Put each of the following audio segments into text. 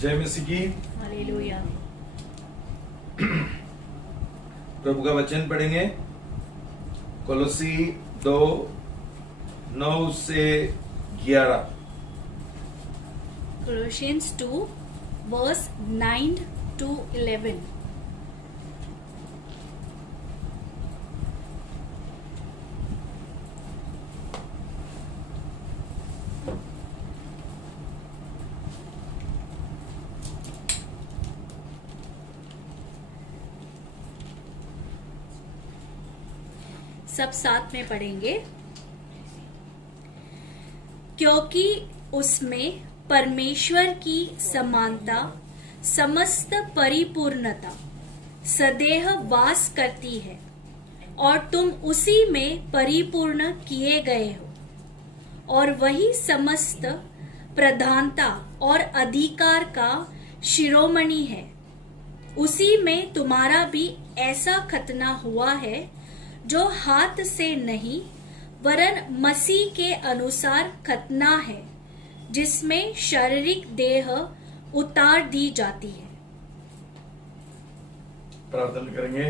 जय मसीह की। हालेलुया। प्रभु का वचन पढ़ेंगे। कोलोसी 2:9 से 11। Colossians 2 verse 9 to 11। सब साथ में पढ़ेंगे। क्योंकि उसमें परमेश्वर की समानता, समस्त परिपूर्णता सदैव वास करती है और तुम उसी में परिपूर्ण किए गए हो, और वही समस्त प्रधानता और अधिकार का शिरोमणि है। उसी में तुम्हारा भी ऐसा खतना हुआ है जो हाथ से नहीं वरन मसीह के अनुसार खतना है, जिसमें शारीरिक देह उतार दी जाती है। प्रार्थना करेंगे।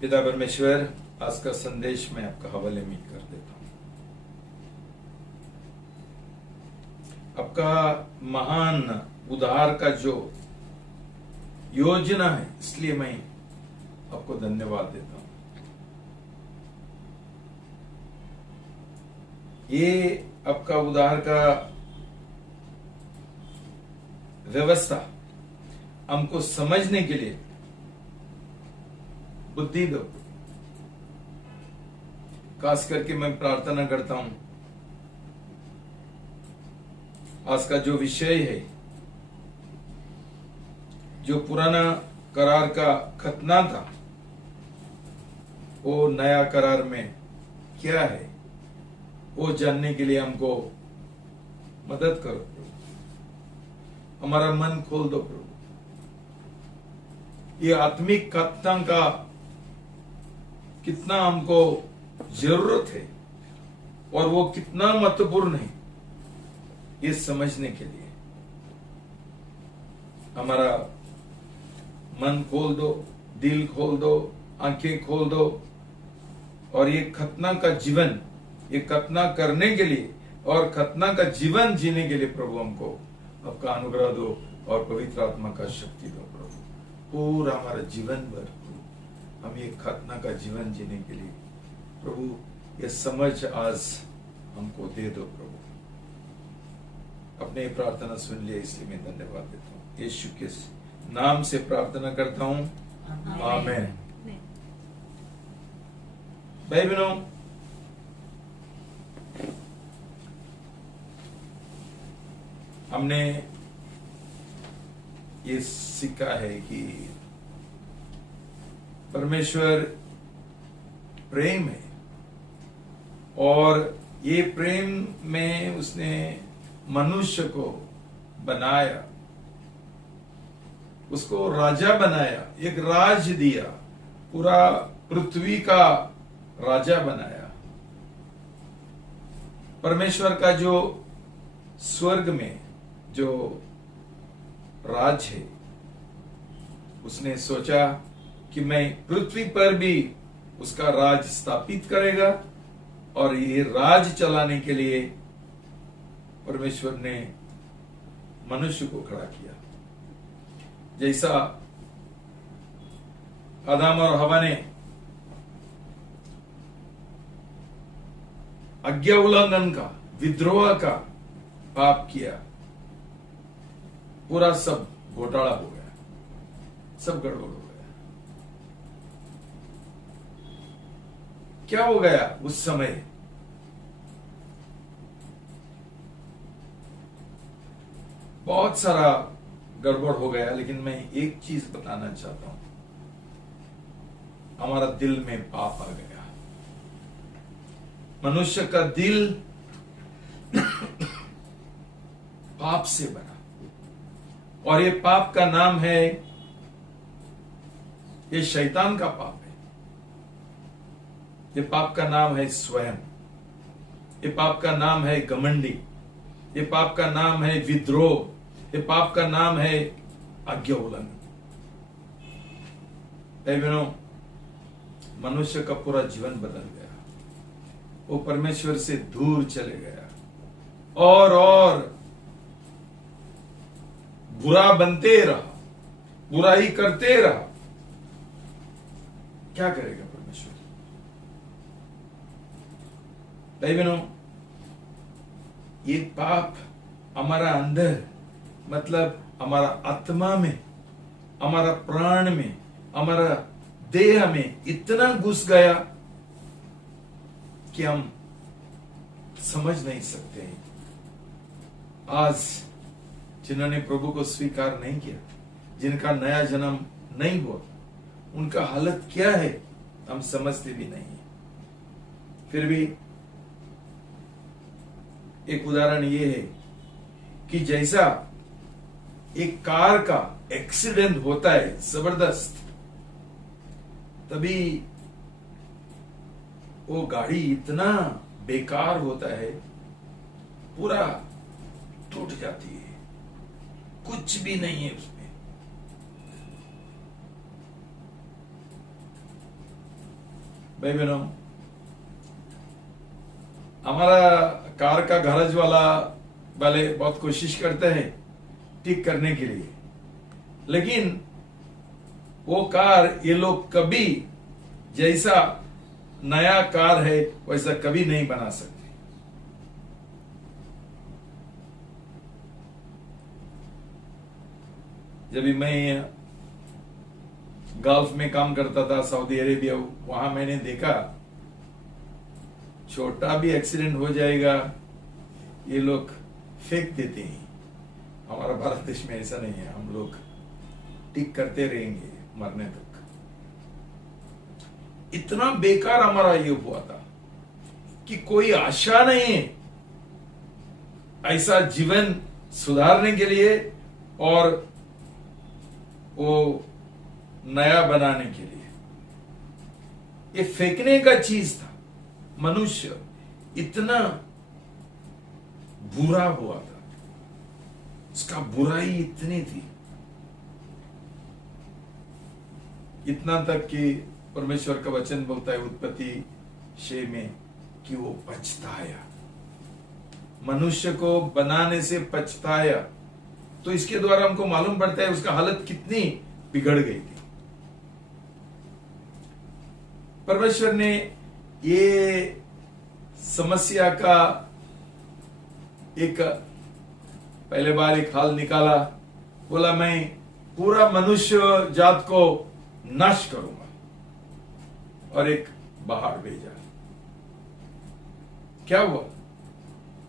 पिता परमेश्वर, आज का संदेश मैं आपका हवाले में कर देता हूं। आपका महान उद्धार का जो योजना है, इसलिए मैं आपको धन्यवाद देता हूं। ये आपका उद्धार का व्यवस्था हमको समझने के लिए बुद्धि दो। खास करके मैं प्रार्थना करता हूं, आज का जो विषय है, जो पुराना करार का खतना था, वो नया करार में क्या है, वो जानने के लिए हमको मदद करो प्रभु। हमारा मन खोल दो प्रभु। ये आत्मिक खतना का कितना हमको जरूरत है और वो कितना महत्वपूर्ण है, ये समझने के लिए हमारा मन खोल दो, दिल खोल दो, आंखें खोल दो, और ये खतना का जीवन, ये खतना करने के लिए और खतना का जीवन जीने के लिए प्रभु हमको आपका अनुग्रह दो और पवित्र आत्मा का शक्ति दो प्रभु। पूरा हमारा जीवन भर हम ये खतना का जीवन जीने के लिए प्रभु ये समझ आज हमको दे दो प्रभु। अपने प्रार्थना सुन लिया, इसलिए मैं धन्यवाद देता हूँ। यीशु के नाम से प्रार्थना करता हूँ, आमेन। भाई बहनों, हमने ये सीखा है कि परमेश्वर प्रेम है और ये प्रेम में उसने मनुष्य को बनाया, उसको राजा बनाया, एक राज दिया, पूरा पृथ्वी का राजा बनाया। परमेश्वर का जो स्वर्ग में जो राज है, उसने सोचा कि मैं पृथ्वी पर भी उसका राज स्थापित करेगा, और ये राज चलाने के लिए परमेश्वर ने मनुष्य को खड़ा किया। जैसा आदम और हवा ने आज्ञा उल्लंघन का, विद्रोह का पाप किया, पूरा सब घोटाला हो गया, सब गड़बड़ हो गया। क्या हो गया उस समय? बहुत सारा गड़बड़ हो गया, लेकिन मैं एक चीज बताना चाहता हूं। हमारा दिल में पाप आ गया। मनुष्य का दिल पाप से बना, और ये पाप का नाम है, ये शैतान का पाप है। ये पाप का नाम है स्वयं। ये पाप का नाम है घमंडी। ये पाप का नाम है विद्रोह, ये पाप का नाम है आज्ञा उल्लंघन। बहनों, मनुष्य का पूरा जीवन बदल गया, वो परमेश्वर से दूर चले गया और बुरा बनते रहा, बुराई करते रहा। क्या करेगा परमेश्वर? बहनों, ये पाप हमारा अंदर, मतलब हमारा आत्मा में, हमारा प्राण में, हमारा देह में इतना घुस गया कि हम समझ नहीं सकते हैं। आज जिन्होंने प्रभु को स्वीकार नहीं किया, जिनका नया जन्म नहीं हुआ, उनका हालत क्या है हम समझते भी नहीं है। फिर भी एक उदाहरण ये है कि जैसा एक कार का एक्सीडेंट होता है जबरदस्त, तभी वो गाड़ी इतना बेकार होता है, पूरा टूट जाती है, कुछ भी नहीं है उसमें। भाई बहनों, हमारा कार का गैराज वाले बहुत कोशिश करते हैं ठीक करने के लिए, लेकिन वो कार ये लोग कभी जैसा नया कार है वैसा कभी नहीं बना सकते। जब मैं गल्फ में काम करता था, सऊदी अरेबिया, वहां मैंने देखा छोटा भी एक्सीडेंट हो जाएगा, ये लोग फेंक देते हैं। हमारा भारत देश में ऐसा नहीं है, हम लोग ठीक करते रहेंगे मरने तक। इतना बेकार हमारा ये हुआ था कि कोई आशा नहीं है ऐसा जीवन सुधारने के लिए और वो नया बनाने के लिए। ये फेंकने का चीज था। मनुष्य इतना बुरा हुआ था, उसका बुराई इतनी थी, इतना तक कि परमेश्वर का वचन बोलता है उत्पत्ति 6 में कि वो पछताया, मनुष्य को बनाने से पछताया। तो इसके द्वारा हमको मालूम पड़ता है उसका हालत कितनी बिगड़ गई थी। परमेश्वर ने ये समस्या का एक पहले बार एक हल निकाला, बोला मैं पूरा मनुष्य जात को नाश करूंगा, और एक बाहर भेजा। क्या हुआ?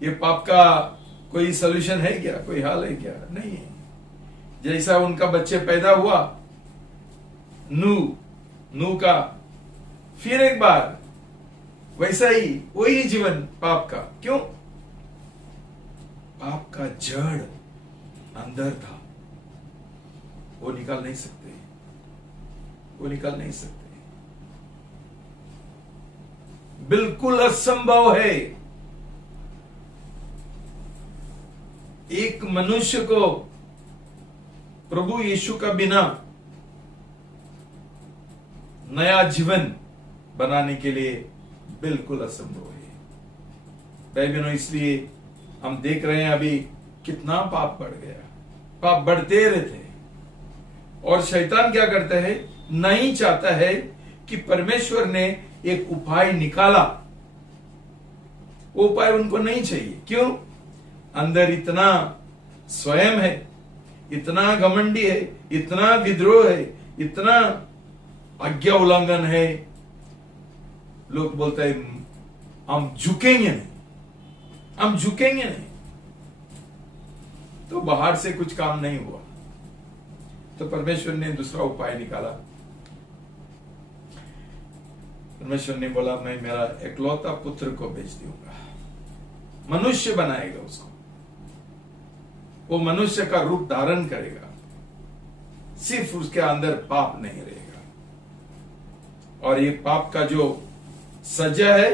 ये पाप का कोई सॉल्यूशन है क्या? कोई हल है क्या? नहीं है। जैसा उनका बच्चे पैदा हुआ नू का, फिर एक बार वैसा ही वही जीवन पाप का। क्यों? पाप का जड़ अंदर था, वो निकाल नहीं सकते, वो निकाल नहीं सकते, बिल्कुल असंभव है। एक मनुष्य को प्रभु यीशु का बिना नया जीवन बनाने के लिए बिल्कुल असंभव है। भाई बहनों, इसलिए हम देख रहे हैं अभी कितना पाप बढ़ गया, पाप बढ़ते रहते हैं। और शैतान क्या करता है? नहीं चाहता है कि परमेश्वर ने एक उपाय निकाला, वो उपाय उनको नहीं चाहिए। क्यों? अंदर इतना स्वयं है, इतना घमंडी है, इतना विद्रोह है, इतना आज्ञा उल्लंघन है। लोग बोलते हैं हम झुकेंगे नहीं, हम झुकेंगे नहीं। तो बाहर से कुछ काम नहीं हुआ, तो परमेश्वर ने दूसरा उपाय निकाला। परमेश्वर ने बोला मैं मेरा एकलौता पुत्र को भेज दूंगा, मनुष्य बनाएगा उसको, वो मनुष्य का रूप धारण करेगा, सिर्फ उसके अंदर पाप नहीं रहेगा। और ये पाप का जो सजा है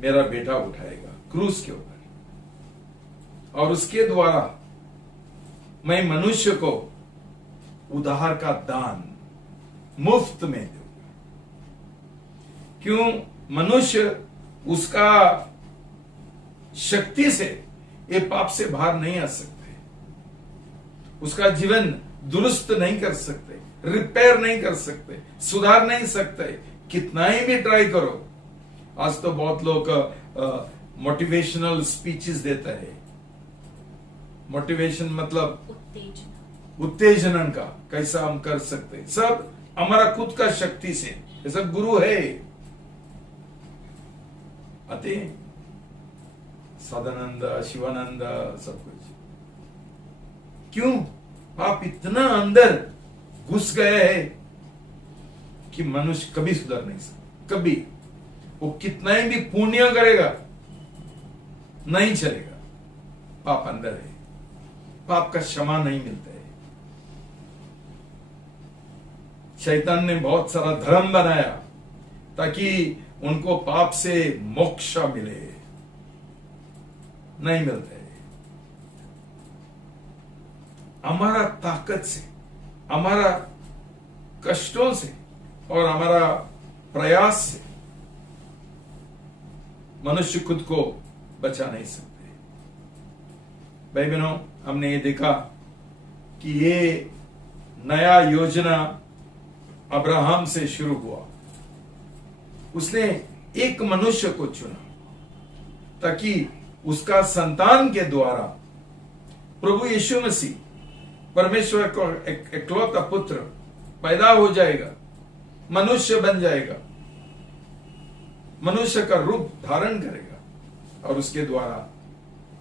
मेरा बेटा उठाएगा क्रूस के ऊपर, और उसके द्वारा मैं मनुष्य को उधार का दान मुफ्त में दूंगा। क्यों? मनुष्य उसका शक्ति से ये पाप से बाहर नहीं आ सकते, उसका जीवन दुरुस्त नहीं कर सकते, रिपेयर नहीं कर सकते, सुधार नहीं सकते, कितना ही भी ट्राई करो। आज तो बहुत लोग मोटिवेशनल स्पीचेस देता है। मोटिवेशन मतलब उत्तेजन का कैसा हम कर सकते हैं, सब हमारा खुद का शक्ति से। ये सब गुरु है, आते हैं सदानंद, शिवानंद, सब कुछ। क्यों? आप इतना अंदर घुस गए हैं कि मनुष्य कभी सुधर नहीं सकता। कभी वो कितना ही भी पुण्य करेगा नहीं चलेगा, पाप अंदर है, पाप का क्षमा नहीं मिलता है। शैतान ने बहुत सारा धर्म बनाया ताकि उनको पाप से मोक्ष मिले, नहीं मिलता है। हमारा ताकत से, हमारा कष्टों से और हमारा प्रयास से मनुष्य खुद को बचा नहीं सकते। भाई बहनों, हमने ये देखा कि ये नया योजना अब्राहम से शुरू हुआ। उसने एक मनुष्य को चुना ताकि उसका संतान के द्वारा प्रभु यीशु मसीह परमेश्वर को इकलौता पुत्र पैदा हो जाएगा, मनुष्य बन जाएगा, मनुष्य का रूप धारण करेगा और उसके द्वारा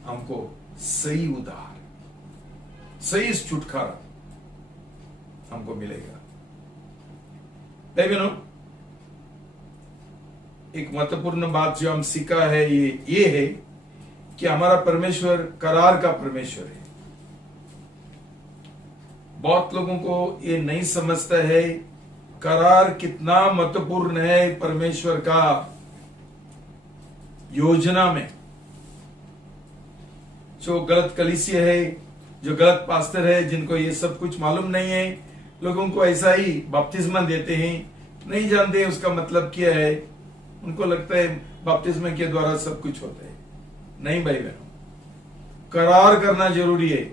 हमको सही उद्धार, सही छुटकारा हमको मिलेगा। भाई बहनों, एक महत्वपूर्ण बात जो हम सीखा है ये है कि हमारा परमेश्वर करार का परमेश्वर है। बहुत लोगों को ये नहीं समझता है करार कितना महत्वपूर्ण है परमेश्वर का योजना में। जो गलत कलीसिया है, जो गलत पास्टर है, जिनको ये सब कुछ मालूम नहीं है, लोगों को ऐसा ही बपतिस्मा देते हैं, नहीं जानते हैं उसका मतलब क्या है। उनको लगता है बपतिस्मा के द्वारा सब कुछ होता है। नहीं भाई बहनों, करार करना जरूरी है।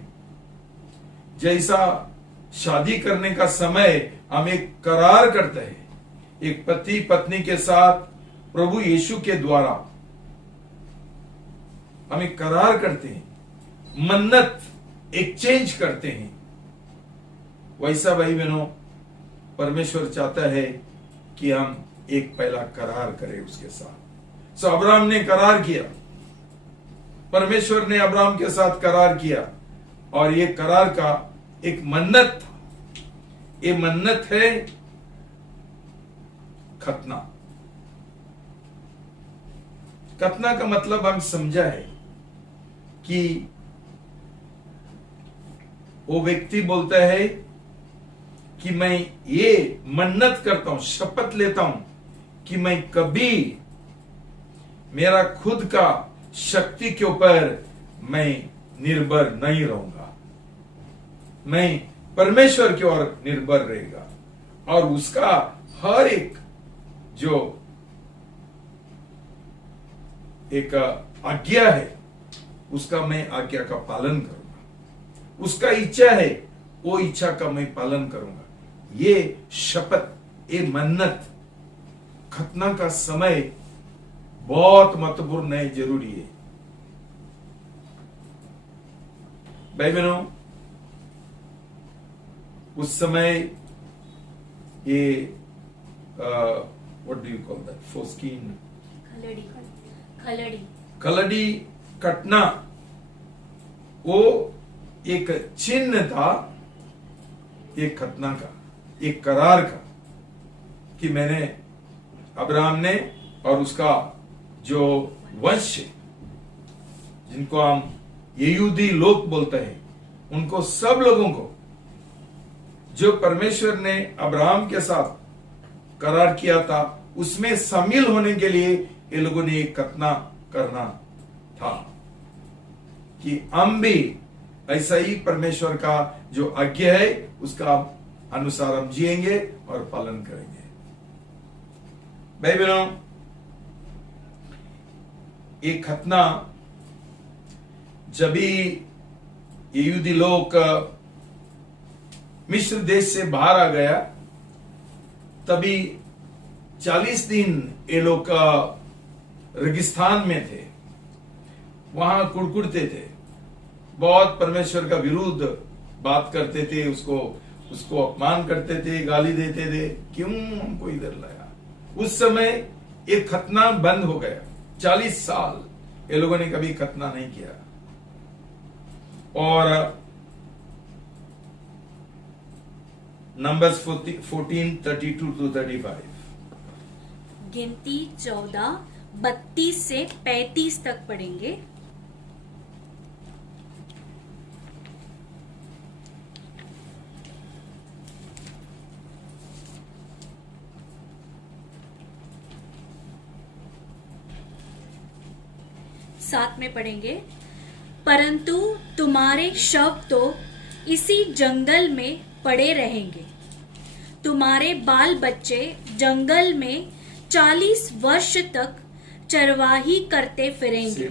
जैसा शादी करने का समय हम एक करार करते हैं, एक पति पत्नी के साथ प्रभु यीशु के द्वारा हम एक करार करते हैं, मन्नत एक्सचेंज करते हैं। वैसा भाई बहनों परमेश्वर चाहता है कि हम एक पहला करार करें उसके साथ। सो अब्राहम ने करार किया, परमेश्वर ने अब्राहम के साथ करार किया और ये करार का एक मन्नत था। ये मन्नत है खतना। खतना का मतलब हम समझा है कि वो व्यक्ति बोलता है कि मैं ये मन्नत करता हूं, शपथ लेता हूं कि मैं कभी मेरा खुद का शक्ति के ऊपर मैं निर्भर नहीं रहूंगा, मैं परमेश्वर की ओर निर्भर रहेगा और उसका हर एक जो एक आज्ञा है उसका मैं आज्ञा का पालन करूंगा, उसका इच्छा है वो इच्छा का मैं पालन करूंगा। ये शपथ, ये मन्नत, खतना का समय बहुत महत्वपूर्ण है, जरूरी है। भाई बहनों, उस समय ये what do you call that, foreskin, खलड़ी कटना, वो एक चिन्ह था एक खतना का, एक करार का, कि मैंने अब्राहम ने और उसका जो वंश जिनको हम यहूदी लोग बोलते हैं, उनको सब लोगों को जो परमेश्वर ने अब्राहम के साथ करार किया था उसमें शामिल होने के लिए ये लोगों ने एक खतना करना था। कि हम भी ऐसा ही परमेश्वर का जो आज्ञा है उसका अनुसार हम जिएंगे और पालन करेंगे। भाई बहनों, ये खतना जब भी ये यहूदी लोग मिस्र देश से बाहर आ गया, तभी 40 दिन ये लोग रेगिस्तान में थे, वहां कुड़कुड़ते थे, बहुत परमेश्वर का विरुद्ध बात करते थे, उसको अपमान करते थे, गाली देते थे, क्यों हमको इधर लाया। उस समय ये खतना बंद हो गया। 40 साल ये लोगों ने कभी खतना नहीं किया। और नंबर्स 14:32-35, गिनती 14:32 से 35 तक पढ़ेंगे। साथ में पढ़ेंगे। परंतु तुम्हारे शव तो इसी जंगल में पड़े रहेंगे, तुम्हारे बाल बच्चे जंगल में 40 वर्ष तक चरवाही करते फिरेंगे।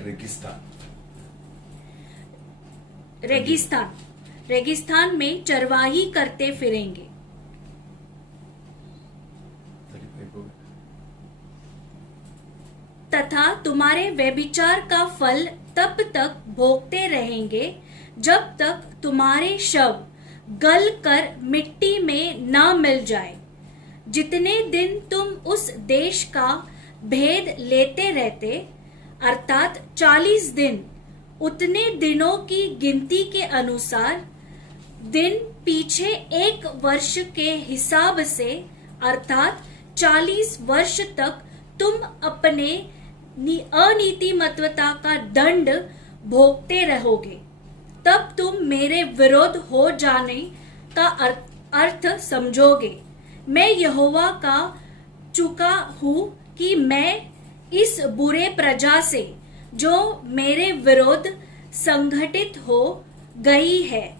रेगिस्तान में चरवाही करते फिरेंगे। तथा तुम्हारे व्यभिचार का फल तब तक भोगते रहेंगे जब तक तुम्हारे शव गल कर मिट्टी में न मिल जाए। जितने दिन तुम उस देश का भेद लेते रहते, अर्थात 40 दिन, उतने दिनों की गिनती के अनुसार दिन पीछे 1 वर्ष के हिसाब से, अर्थात 40 वर्ष तक तुम अपने अनीतिमत्वता का दंड भोगते रहोगे। तब तुम मेरे विरोध हो जाने का अर्थ समझोगे। मैं यहोवा का चुका हूं कि मैं इस बुरे प्रजा से जो मेरे विरोध संगठित हो गई है,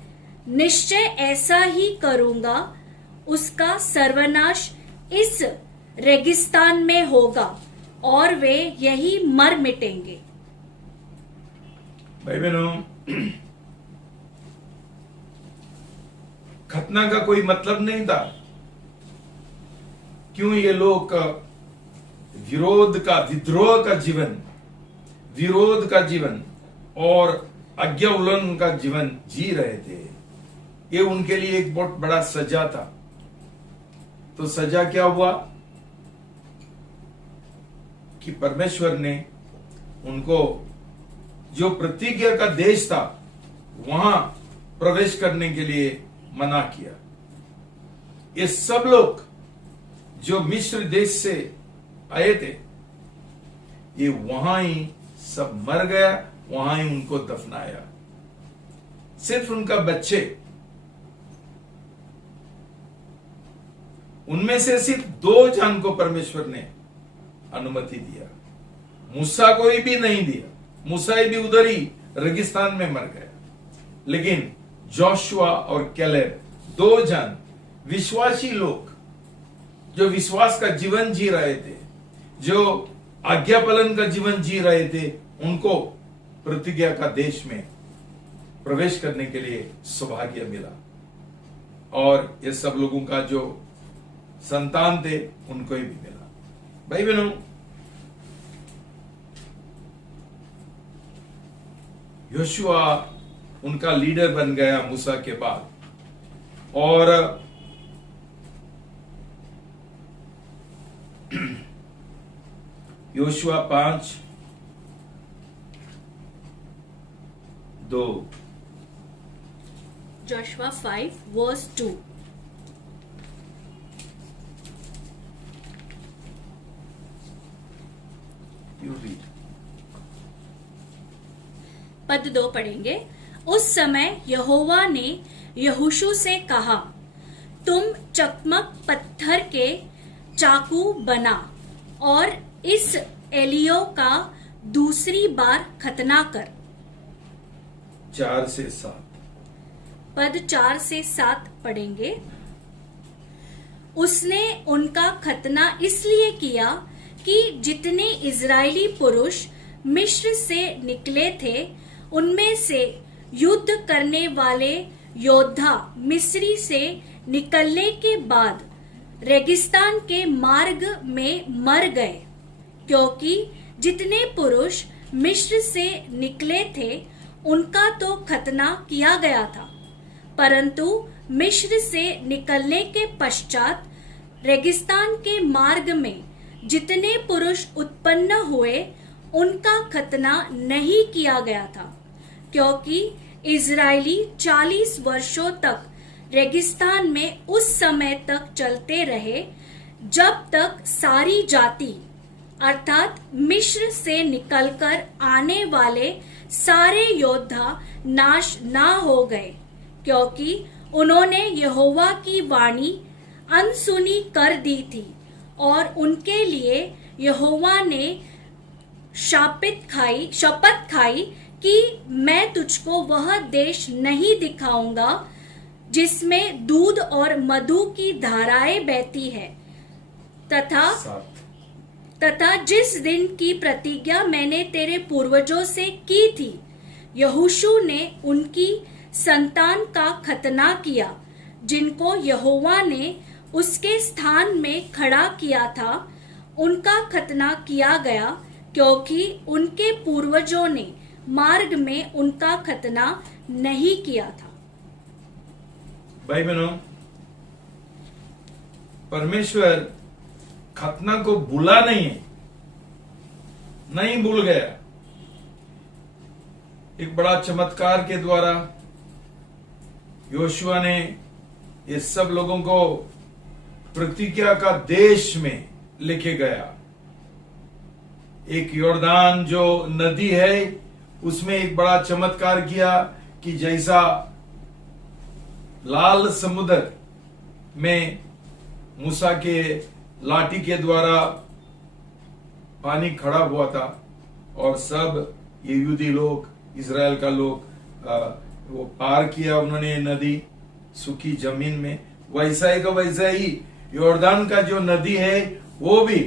निश्चय ऐसा ही करूंगा। उसका सर्वनाश इस रेगिस्तान में होगा और वे यही मर मिटेंगे। भाई बहनों, खतना का कोई मतलब नहीं था। क्यों ये लोग विद्रोह का जीवन और आज्ञा उल्लंघन का जीवन जी रहे थे। ये उनके लिए एक बहुत बड़ा सजा था। तो सजा क्या हुआ कि परमेश्वर ने उनको जो प्रतिज्ञा का देश था वहां प्रवेश करने के लिए मना किया। ये सब लोग जो मिस्र देश से आए थे, ये वहां ही सब मर गया, वहां ही उनको दफनाया। सिर्फ उनका बच्चे, उनमें से सिर्फ 2 जन को परमेश्वर ने अनुमति दिया। मूसा को भी नहीं दिया। मूसा भी उधर ही रेगिस्तान में मर गया। लेकिन जोशुआ और कैलेब 2 जन विश्वासी लोग जो विश्वास का जीवन जी रहे थे, जो आज्ञा पालन का जीवन जी रहे थे, उनको प्रतिज्ञा का देश में प्रवेश करने के लिए सौभाग्य मिला। और ये सब लोगों का जो संतान थे उनको ही भी मिला। भाई बहनों, योशुआ उनका लीडर बन गया मूसा के बाद। और योशुआ 5:2, Joshua 5:2। पद 2 पढ़ेंगे। उस समय यहोवा ने यहोशू से कहा, तुम चकमक पत्थर के चाकू बना और इस एलियो का दूसरी बार खतना कर। 4 से 7। पद 4 से 7 पढ़ेंगे। उसने उनका खतना इसलिए किया कि जितने इजरायली पुरुष मिस्र से निकले थे उनमें से युद्ध करने वाले योद्धा मिस्री से निकलने के बाद रेगिस्तान के मार्ग में मर गए, क्योंकि जितने पुरुष मिस्र से निकले थे उनका तो खतना किया गया था, परंतु मिस्र से निकलने के पश्चात रेगिस्तान के मार्ग में जितने पुरुष उत्पन्न हुए उनका खतना नहीं किया गया था, क्योंकि इजरायली 40 वर्षों तक रेगिस्तान में उस समय तक चलते रहे जब तक सारी जाति अर्थात मिस्र से निकलकर आने वाले सारे योद्धा नाश ना हो गए, क्योंकि उन्होंने यहोवा की वाणी अनसुनी कर दी थी और उनके लिए यहोवा ने शपथ खाई कि मैं तुझको वह देश नहीं दिखाऊंगा जिसमें दूध और मधु की धाराएं बहती है, तथा जिस दिन की प्रतिज्ञा मैंने तेरे पूर्वजों से की थी। यहोशू ने उनकी संतान का खतना किया जिनको यहोवा ने उसके स्थान में खड़ा किया था, उनका खतना किया गया, क्योंकि उनके पूर्वजों ने मार्ग में उनका खतना नहीं किया था। भाई बहनों, परमेश्वर खतना को भूला नहीं भूल गया। एक बड़ा चमत्कार के द्वारा योशुआ ने ये सब लोगों को प्रतिज्ञा का देश में लेके गया। एक यॉर्दान जो नदी है उसमें एक बड़ा चमत्कार किया कि जैसा लाल समुद्र में मूसा के लाठी के द्वारा पानी खड़ा हुआ था और सब ये यहूदी लोग, इजराइल का लोग वो पार किया उन्होंने नदी सूखी जमीन में, वैसा ही का वैसा ही यॉर्दान का जो नदी है वो भी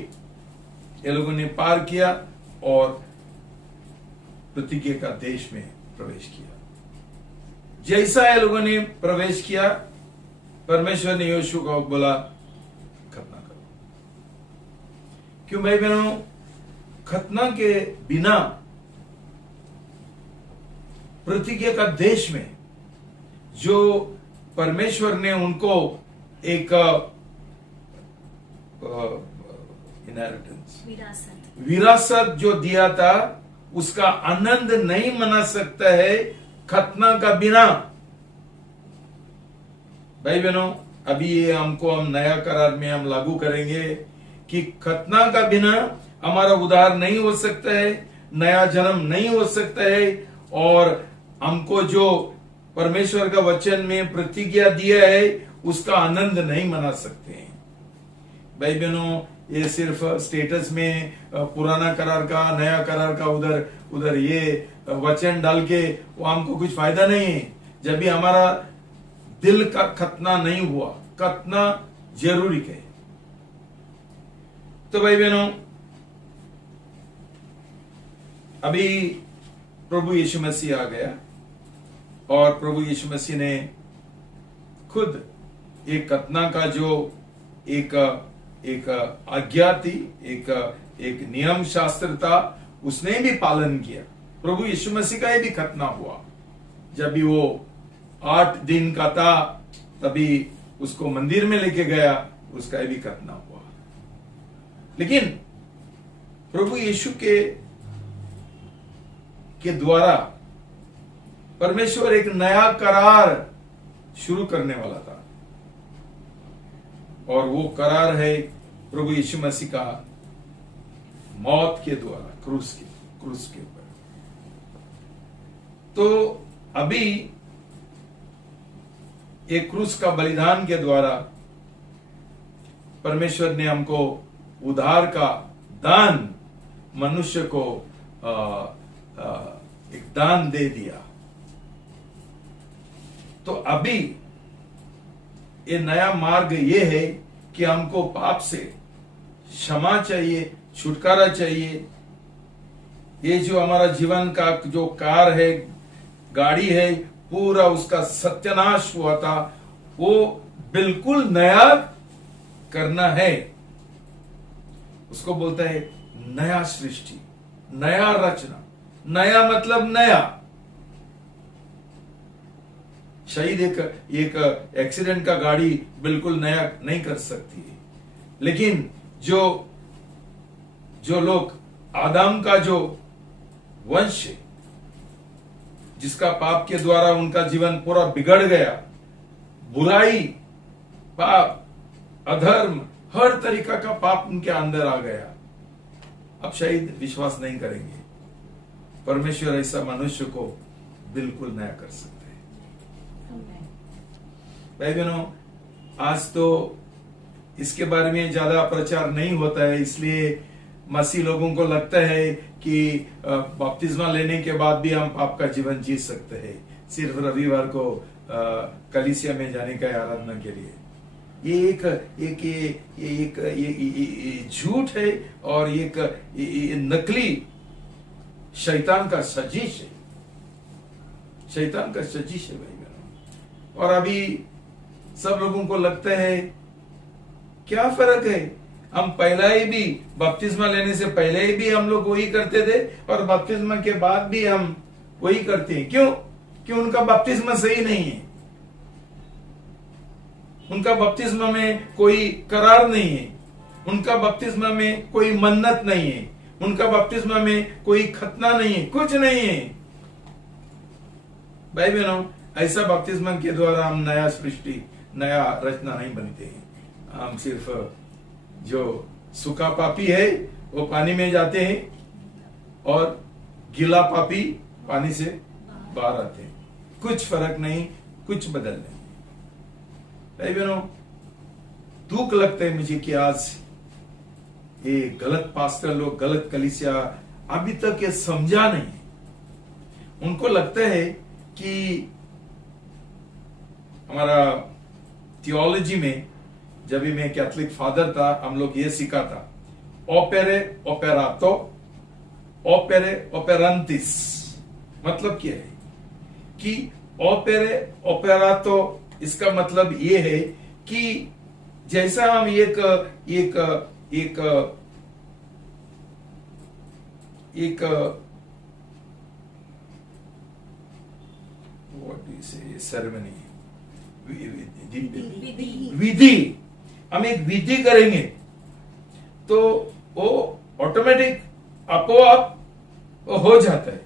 ये लोगों ने पार किया और प्रतिज्ञा का देश में प्रवेश किया। जैसा ये लोगों ने प्रवेश किया, परमेश्वर ने योशू को बोला खतना करो। क्यों भाई बहनों, खतना के बिना प्रतिज्ञा का देश में जो परमेश्वर ने उनको एक इनहेरिटेंस विरासत जो दिया था उसका आनंद नहीं मना सकता है खतना का बिना। भाई बहनों, अभी ये हम नया करार में हम लागू करेंगे कि खतना का बिना हमारा उद्धार नहीं हो सकता है, नया जन्म नहीं हो सकता है और हमको जो परमेश्वर का वचन में प्रतिज्ञा दिया है उसका आनंद नहीं मना सकते हैं। भाई बहनों, ये सिर्फ स्टेटस में पुराना करार का नया करार का उधर ये वचन डाल के वो हमको कुछ फायदा नहीं है जब भी हमारा दिल का खतना नहीं हुआ। खतना जरूरी है। तो भाई बहनों, अभी प्रभु यीशु मसीह आ गया और प्रभु यीशु मसीह ने खुद एक खतना का जो एक आज्ञा थी, एक नियम शास्त्र था, उसने भी पालन किया। प्रभु यीशु मसीह का भी खतना हुआ। जब भी वो 8 दिन का था तभी उसको मंदिर में लेके गया, उसका भी खतना हुआ। लेकिन प्रभु यीशु के द्वारा परमेश्वर एक नया करार शुरू करने वाला था और वो करार है प्रभु यीशु मसीह का मौत के द्वारा क्रूस के ऊपर। तो अभी एक क्रूस का बलिदान के द्वारा परमेश्वर ने हमको उद्धार का दान, मनुष्य को एक दान दे दिया। तो अभी ये नया मार्ग ये है कि हमको पाप से क्षमा चाहिए, छुटकारा चाहिए। ये जो हमारा जीवन का जो कार है, गाड़ी है, पूरा उसका सत्यानाश हुआ था, वो बिल्कुल नया करना है। उसको बोलता है नया सृष्टि, नया रचना। नया मतलब नया। शायद एक एक्सीडेंट का गाड़ी बिल्कुल नया नहीं कर सकती है, लेकिन जो लोग आदम का जो वंश है, जिसका पाप के द्वारा उनका जीवन पूरा बिगड़ गया, बुराई, पाप, अधर्म, हर तरीका का पाप उनके अंदर आ गया, अब शायद विश्वास नहीं करेंगे। परमेश्वर ऐसा मनुष्य को बिल्कुल नया कर सकते हैं। भाई बहनों, आज तो इसके बारे में ज्यादा प्रचार नहीं होता है, इसलिए मसीह लोगों को लगता है कि बपतिस्मा लेने के बाद भी हम पाप का जीवन जी सकते हैं, सिर्फ रविवार को कलीसिया में जाने का आराधना के लिए। ये एक झूठ है और एक नकली शैतान का सजिश है, शैतान का सजिश है भाई बहनों। और अभी सब लोगों को लगता है क्या फर्क है, हम पहला ही भी बपतिस्मा लेने से पहले ही भी हम लोग वही करते थे और बपतिस्मा के बाद भी हम वही करते हैं। क्यों? क्यों? उनका बपतिस्मा सही नहीं है, उनका बपतिस्मा में कोई करार नहीं है, उनका बपतिस्मा में कोई मन्नत नहीं है, उनका बपतिस्मा में कोई खतना नहीं है, कुछ नहीं है। भाई बहनों, ऐसा बपतिस्मा के द्वारा हम नया सृष्टि, नया रचना नहीं बनते हैं। हम सिर्फ जो सूखा पापी है वो पानी में जाते हैं और गीला पापी पानी से बाहर आते हैं। कुछ फर्क नहीं, कुछ बदल नहीं। भाई बहनों, दुख लगता है मुझे कि आज ये गलत पास्टर लोग, गलत कलीसिया अभी तक ये समझा नहीं। उनको लगता है कि हमारा थियोलॉजी में, जब भी मैं कैथोलिक फादर था, हम लोग ये सीखा था, ओपेरे ओपेरातो, ओपेरे ओपेरांतिस। मतलब क्या है कि ओपेरे ओपेरातो, इसका मतलब ये है कि जैसा हम एक एक एक एक व्हाट इज सेरेमनी, विधि, हम एक विधि करेंगे तो वो ऑटोमेटिक अपोआप हो जाता है।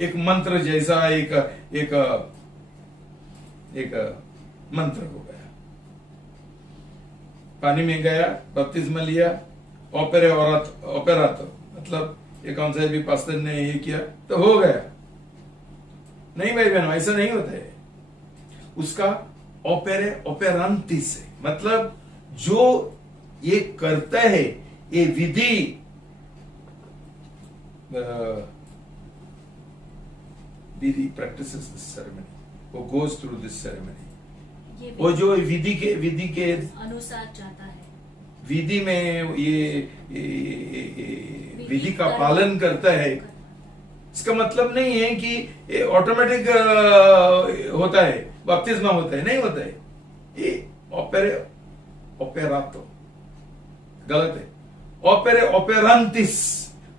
एक मंत्र जैसा एक एक एक मंत्र हो गया, पानी में गया, बपतिस्मा लिया, ओपेरातो मतलब ये कौन सा भी पास्टर ने ये किया तो हो गया। नहीं भाई बहनों, ऐसा नहीं होता है। उसका ओपेरे ओपेरांतिस है, मतलब जो ये करता है, ये विधि, विधि प्रैक्टिसेस दिस सेरेमनी, वो गोज थ्रू दिस सेरेमनी, वो जो विधि के अनुसार जाता है, विधि में ये विधि का पालन करता है। इसका मतलब नहीं है कि ये ऑटोमेटिक होता है, बपतिस्मा होता है, नहीं होता है। ये ओपेरातो गलत है, ओपेरे ओपेरांतिस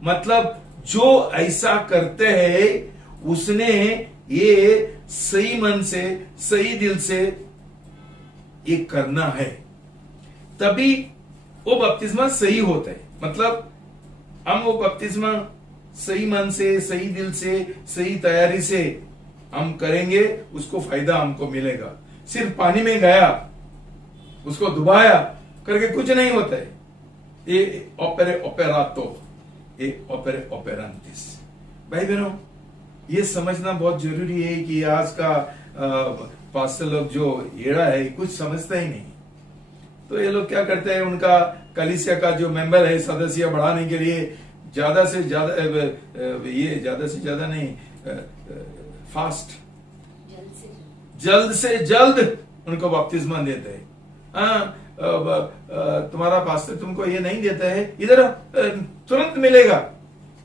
मतलब जो ऐसा करते हैं उसने ये सही मन से, सही दिल से ये करना है, तभी वो बपतिस्मा सही होता है। मतलब हम वो बपतिस्मा सही मन से, सही दिल से, सही तैयारी से हम करेंगे, उसको फायदा हमको मिलेगा। सिर्फ पानी में गया, उसको डुबाया करके कुछ नहीं होता है। ये ओपेरे ओपेरातो, ये ओपेरे ओपेरांतिस। भाई बहनों, ये समझना बहुत जरूरी है कि आज का पास्टर लोग जो एड़ा है कुछ समझता ही नहीं। तो ये लोग क्या करते हैं, उनका कलीसिया का जो मेंबर है, सदस्य बढ़ाने के लिए ज्यादा से ज्यादा नहीं, फास्ट, जल्द से जल्द उनको बपतिस्मा देते हैं। तुम्हारा पास्टर तुमको ये नहीं देता है, इधर तुरंत मिलेगा।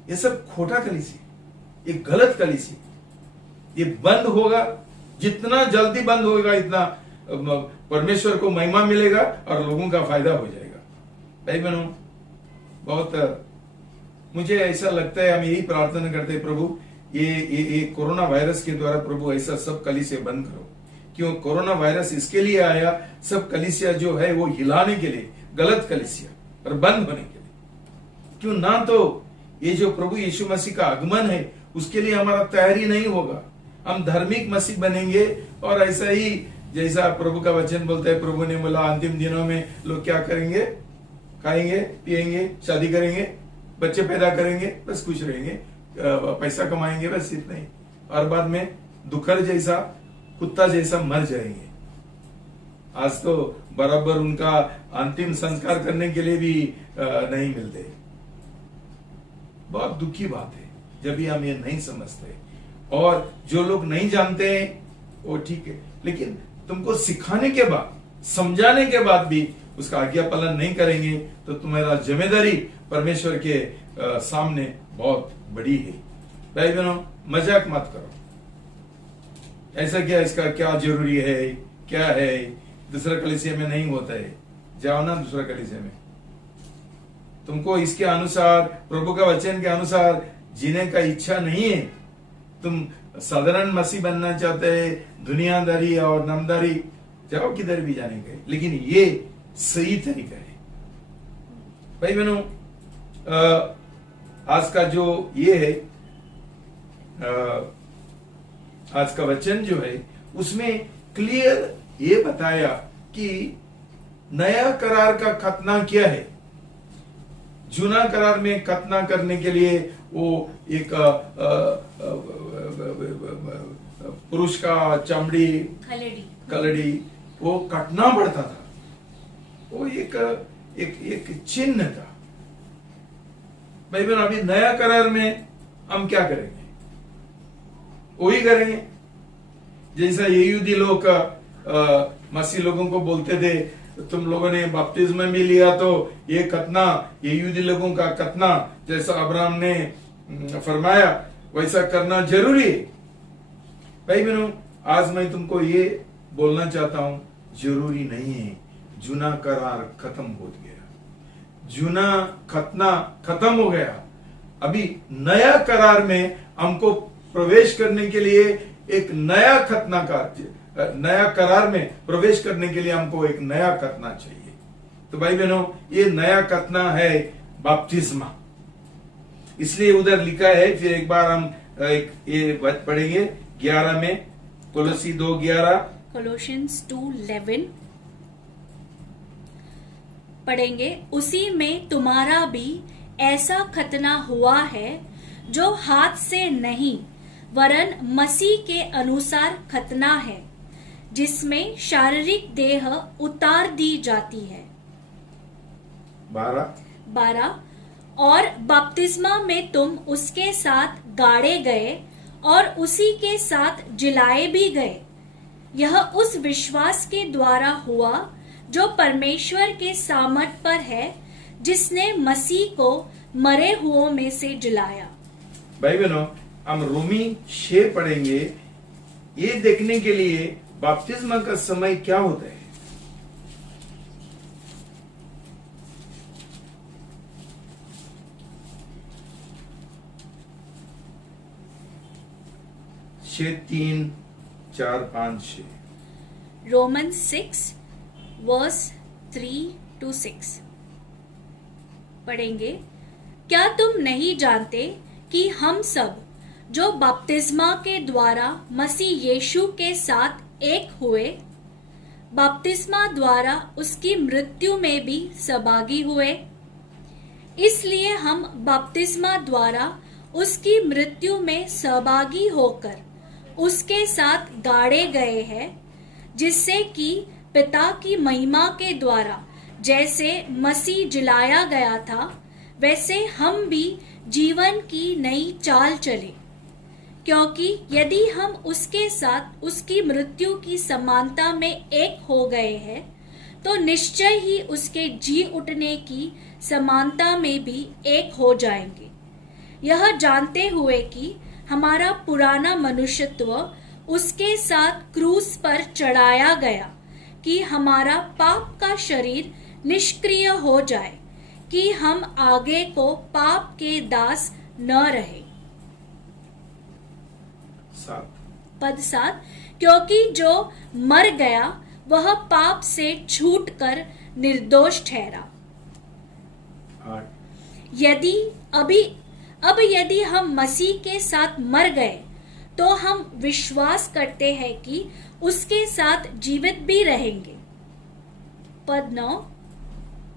ये सब खोटा कलीसिया, ये गलत कलीसिया। ये बंद होगा, जितना जल्दी बंद होगा इतना परमेश्वर को महिमा मिलेगा और लोगों का फायदा हो जाएगा। भाई बहनों, बहुत मुझे ऐसा लगता है, हम यही प्रार्थना करते हैं प्रभु, ये कोरोना वायरस के द्वारा प्रभु ऐसा सब कलीसिया बंद करो। क्यों? कोरोना वायरस इसके लिए आया, सब कलीसिया जो है वो हिलाने के लिए, गलत कलीसिया और बंद होने के लिए। क्यों? ना तो ये जो प्रभु यीशु मसीह का आगमन है उसके लिए हमारा तैयारी नहीं होगा, हम धार्मिक मसीह बनेंगे और ऐसा ही जैसा प्रभु का वचन बोलता है, प्रभु ने बोला अंतिम दिनों में लोग क्या करेंगे? खाएंगे, पिएंगे, शादी करेंगे, बच्चे पैदा करेंगे, बस खुश रहेंगे, पैसा कमाएंगे, बस इतना ही, और बाद में दुखर जैसा, कुत्ता जैसा मर जाएंगे। आज तो बराबर उनका अंतिम संस्कार करने के लिए भी नहीं मिलते। बहुत दुखी बात है जब भी हम ये नहीं समझते। और जो लोग नहीं जानते हैं वो ठीक है, लेकिन तुमको सिखाने के बाद, समझाने के बाद भी उसका आज्ञा पालन नहीं करेंगे तो तुम्हारा जिम्मेदारी परमेश्वर के सामने बहुत बड़ी है। भाई बहनों, मजाक मत करो। ऐसा क्या, इसका क्या जरूरी है, क्या है? दूसरा कलीसिया में नहीं होता है, जाओ ना दूसरा कलीसिया में। तुमको इसके अनुसार, प्रभु का वचन के अनुसार जीने का इच्छा नहीं है, तुम साधारण मसीह बनना चाहते हैं, दुनियादारी और नामदारी, जाओ किधर भी जाने का, लेकिन ये सही तरीका है। भाई बहनों, आज का जो ये है, आज का वचन जो है उसमें क्लियर ये बताया कि नया करार का खतना क्या है। जूना करार में खतना करने के लिए वो एक पुरुष का चमड़ी, कलड़ी वो काटना पड़ता था। वो एक चिन्ह था। भाई बहन, अभी नया करार में हम क्या करेंगे? वही करेंगे जैसा यहूदी लोग मसीह लोगों को बोलते थे, तुम लोगों ने बपतिस्मा भी लिया तो ये खतना, यहूदी लोगों का खतना जैसा अब्राहम ने फरमाया वैसा करना जरूरी है। भाई बहनों, आज मैं तुमको ये बोलना चाहता हूं, जरूरी नहीं है। जूना करार खत्म हो गया, जूना खतना खत्म हो गया। अभी नया करार में हमको प्रवेश करने के लिए एक नया खतना का, नया करार में प्रवेश करने के लिए हमको एक नया खतना चाहिए। तो भाई बहनों, ये नया खतना है बपतिस्मा। इसलिए उधर लिखा है, फिर एक बार हम ये पढ़ेंगे 11 में, कोलोसी 2:11, कोलोशियंस 2:11 पढ़ेंगे। उसी में तुम्हारा भी ऐसा खतना हुआ है जो हाथ से नहीं वरन मसीह के अनुसार खतना है, जिसमें शारीरिक देह उतार दी जाती है। 12 और बपतिस्मा में तुम उसके साथ गाड़े गए और उसी के साथ जिलाए भी गए। यह उस विश्वास के द्वारा हुआ जो परमेश्वर के सामर्थ पर है, जिसने मसीह को मरे हुओं में से जिलाया। भाई बहनों, हम रोमी 6 पढ़ेंगे, ये देखने के लिए बपतिस्मा का समय क्या होता है। छः 3 4 5 6 रोमन 6 वर्स 3-6 पढ़ेंगे। क्या तुम नहीं जानते कि हम सब जो बपतिस्मा के द्वारा मसीह यीशु के साथ एक हुए, बपतिस्मा द्वारा उसकी मृत्यु में भी सहभागी हुए? इसलिए हम बपतिस्मा द्वारा उसकी मृत्यु में सहभागी होकर उसके साथ गाड़े गए हैं, जिससे कि पिता की महिमा के द्वारा जैसे मसीह जिलाया गया था, वैसे हम भी जीवन की नई चाल चले। क्योंकि यदि हम उसके साथ उसकी मृत्यु की समानता में एक हो गए हैं, तो निश्चय ही उसके जी उठने की समानता में भी एक हो जाएंगे। यह जानते हुए कि हमारा पुराना मनुष्यत्व उसके साथ क्रूस पर चढ़ाया गया, कि हमारा पाप का शरीर निष्क्रिय हो जाए, कि हम आगे को पाप के दास न रहे। 7 पद 7, क्योंकि जो मर गया वह पाप से छूटकर निर्दोष ठहरा। 8 यदि अब यदि हम मसीह के साथ मर गए, तो हम विश्वास करते हैं कि उसके साथ जीवित भी रहेंगे। पद 9,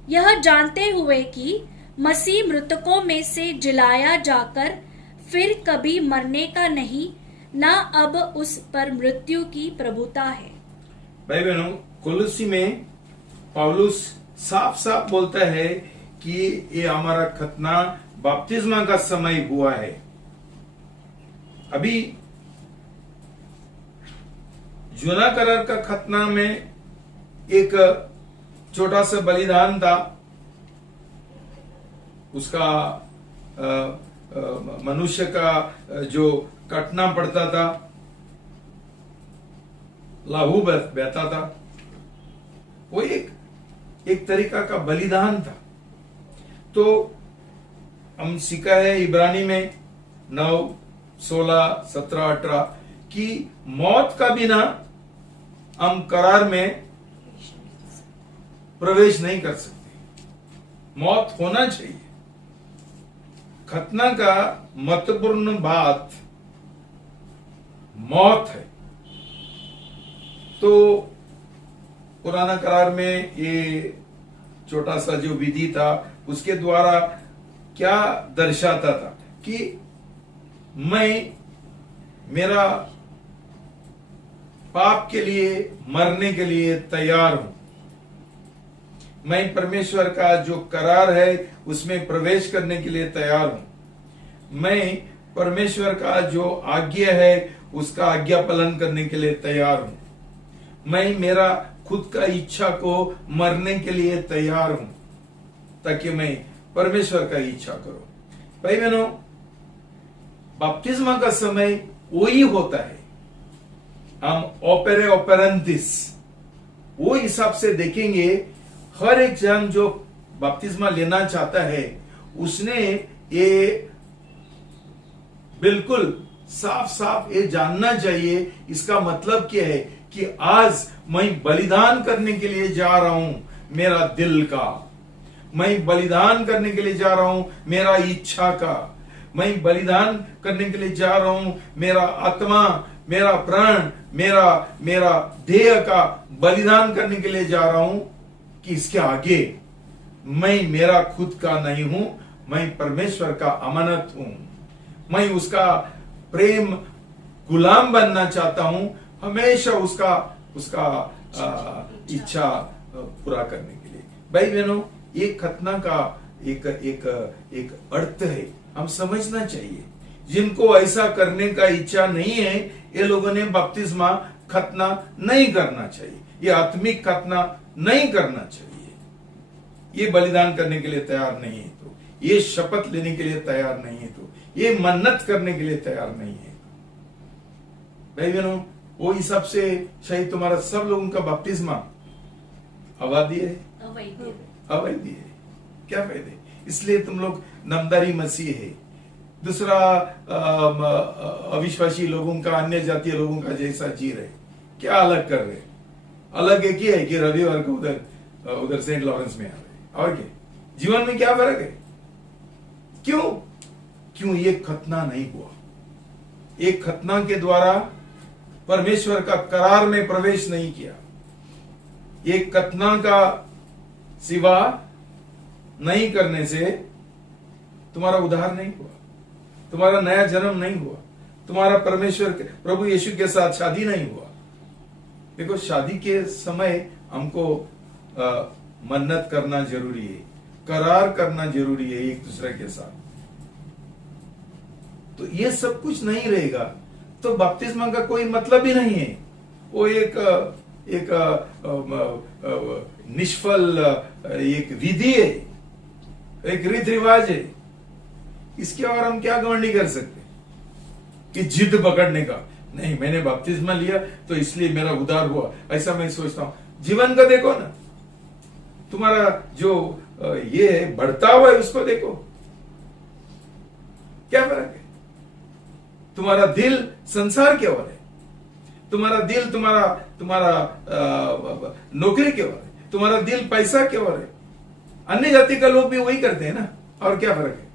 यह जानते हुए कि मसीह मृतकों में से जिलाया जाकर फिर कभी मरने का नहीं, ना अब उस पर मृत्यु की प्रभुता है। भाई बहनों, कुलुसी में पौलुस साफ साफ बोलता है कि ये हमारा खतना बपतिस्मा का समय हुआ है। अभी जूना करार का खतना में एक छोटा सा बलिदान था, उसका मनुष्य का जो कटना पड़ता था, लहू बहता था, वो एक तरीका का बलिदान था। तो हम सीखा है इब्रानी में 9, 16, 17, 18 कि मौत का बिना हम करार में प्रवेश नहीं कर सकते, मौत होना चाहिए। खतना का महत्वपूर्ण बात मौत है। तो पुराना करार में ये छोटा सा जो विधि था, उसके द्वारा क्या दर्शाता था कि मैं मेरा पाप के लिए मरने के लिए तैयार हूं, मैं परमेश्वर का जो करार है उसमें प्रवेश करने के लिए तैयार हूं, मैं परमेश्वर का जो आज्ञा है उसका आज्ञा पालन करने के लिए तैयार हूं, मैं मेरा खुद का इच्छा को मरने के लिए तैयार हूं, ताकि मैं परमेश्वर का इच्छा करूं। भाई बहनों, बपतिस्मा का समय वही होता है, हम ओपेरे ओपेरेंटिस वो हिसाब से देखेंगे। हर एक जन जो बपतिस्मा लेना चाहता है उसने ये बिल्कुल साफ साफ ये जानना चाहिए, इसका मतलब क्या है कि आज मैं बलिदान करने के लिए जा रहा हूं मेरा दिल का, मैं बलिदान करने के लिए जा रहा हूं मेरा इच्छा का, मैं बलिदान करने के लिए जा रहा हूं मेरा आत्मा, मेरा प्राण, मेरा देह का बलिदान करने के लिए जा रहा हूं कि इसके आगे मैं मेरा खुद का नहीं हूं, मैं परमेश्वर का अमानत हूं, मैं उसका प्रेम गुलाम बनना चाहता हूं, हमेशा उसका इच्छा पूरा करने के लिए। भाई बहनों, ये खतना का एक अर्थ है, हम समझना चाहिए। जिनको ऐसा करने का इच्छा नहीं है, ये लोगों ने बपतिस्मा खतना नहीं करना चाहिए, ये आत्मिक खतना नहीं करना चाहिए। ये बलिदान करने के लिए तैयार नहीं है तो, ये शपथ लेने के लिए तैयार नहीं है तो, ये मन्नत करने के लिए तैयार नहीं है। भाई बहनों, वो हिसाब से शायद तुम्हारा सब लोगों का बपतिस्मा अवैध है, अवैध है। क्या फायदे? इसलिए तुम लोग नामधारी मसीह है। दूसरा अविश्वासी लोगों का, अन्य जातीय लोगों का जैसा जी रहे। क्या अलग कर रहे? अलग एक ही है कि रविवार को उधर सेंट लॉरेंस में आ रहे, और क्या जीवन में क्या फर्क है? क्यों ये खतना नहीं हुआ? एक खतना के द्वारा परमेश्वर का करार में प्रवेश नहीं किया। एक खतना का सिवा नहीं करने से तुम्हारा उद्धार नहीं हुआ, तुम्हारा नया जन्म नहीं हुआ, तुम्हारा परमेश्वर प्रभु यीशु के साथ शादी नहीं हुआ। देखो, शादी के समय हमको मन्नत करना जरूरी है, करार करना जरूरी है एक दूसरे के साथ। तो ये सब कुछ नहीं रहेगा तो बपतिस्मा का कोई मतलब ही नहीं है। वो एक निष्फल एक विधि है, एक रीति रिवाज है। इसके और हम क्या गवर्न नहीं कर सकते कि जिद पकड़ने का, नहीं मैंने बपतिस्मा लिया तो इसलिए मेरा उद्धार हुआ, ऐसा मैं सोचता हूं। जीवन का देखो ना, तुम्हारा जो ये बढ़ता हुआ है उसको देखो, क्या फर्क है। तुम्हारा दिल संसार की ओर है, तुम्हारा दिल तुम्हारा नौकरी की ओर है, तुम्हारा दिल पैसा की ओर है। अन्य जाति का लोग भी वही करते हैं ना, और क्या फर्क है।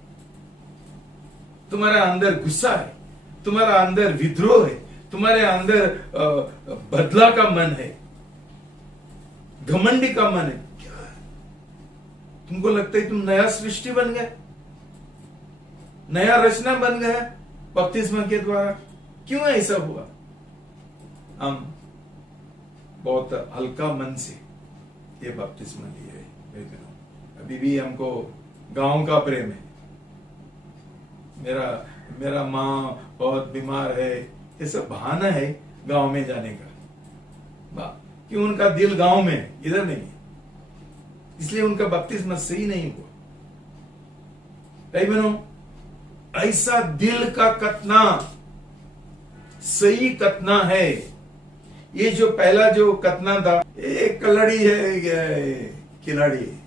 तुम्हारा अंदर गुस्सा है, तुम्हारा अंदर विद्रोह है, तुम्हारे अंदर बदला का मन है, घमंडी का मन है। क्या है? तुमको लगता है तुम नया सृष्टि बन गए, नया रचना बन गया बपतिस्मा के द्वारा? क्यों ऐसा हुआ? हम बहुत हल्का मन से ये बपतिस्मा लिए है। अभी भी हमको गांव का प्रेम है। मेरा माँ बहुत बीमार है, ये सब बहाना है गांव में जाने का। क्यों? उनका दिल गांव में है, इधर नहीं है, इसलिए उनका बपतिस्मा सही नहीं हुआ। भाई बहनों, ऐसा दिल का कतना सही कतना है। ये जो पहला जो कतना था, एक कलड़ी है, खिलाड़ी है,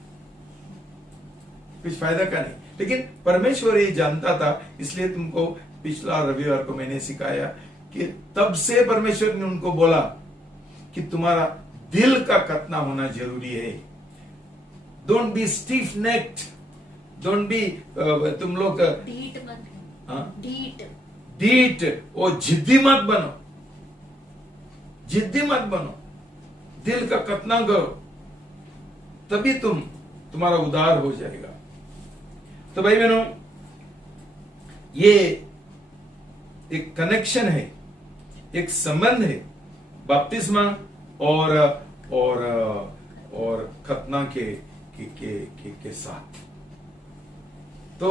कुछ फायदा का नहीं। लेकिन परमेश्वर ये जानता था, इसलिए तुमको पिछला रविवार को मैंने सिखाया कि तब से परमेश्वर ने उनको बोला कि तुम्हारा दिल का कतना होना जरूरी है। Don't be stiff necked, don't be तुम लोग ढीठ मत, ढीठ और जिद्दी मत बनो, जिद्दी मत बनो, दिल का कतना करो, तभी तुम्हारा उद्धार हो जाएगा। तो भाई बहनों, ये एक कनेक्शन है, एक संबंध है बपतिस्मा और खतना के साथ। तो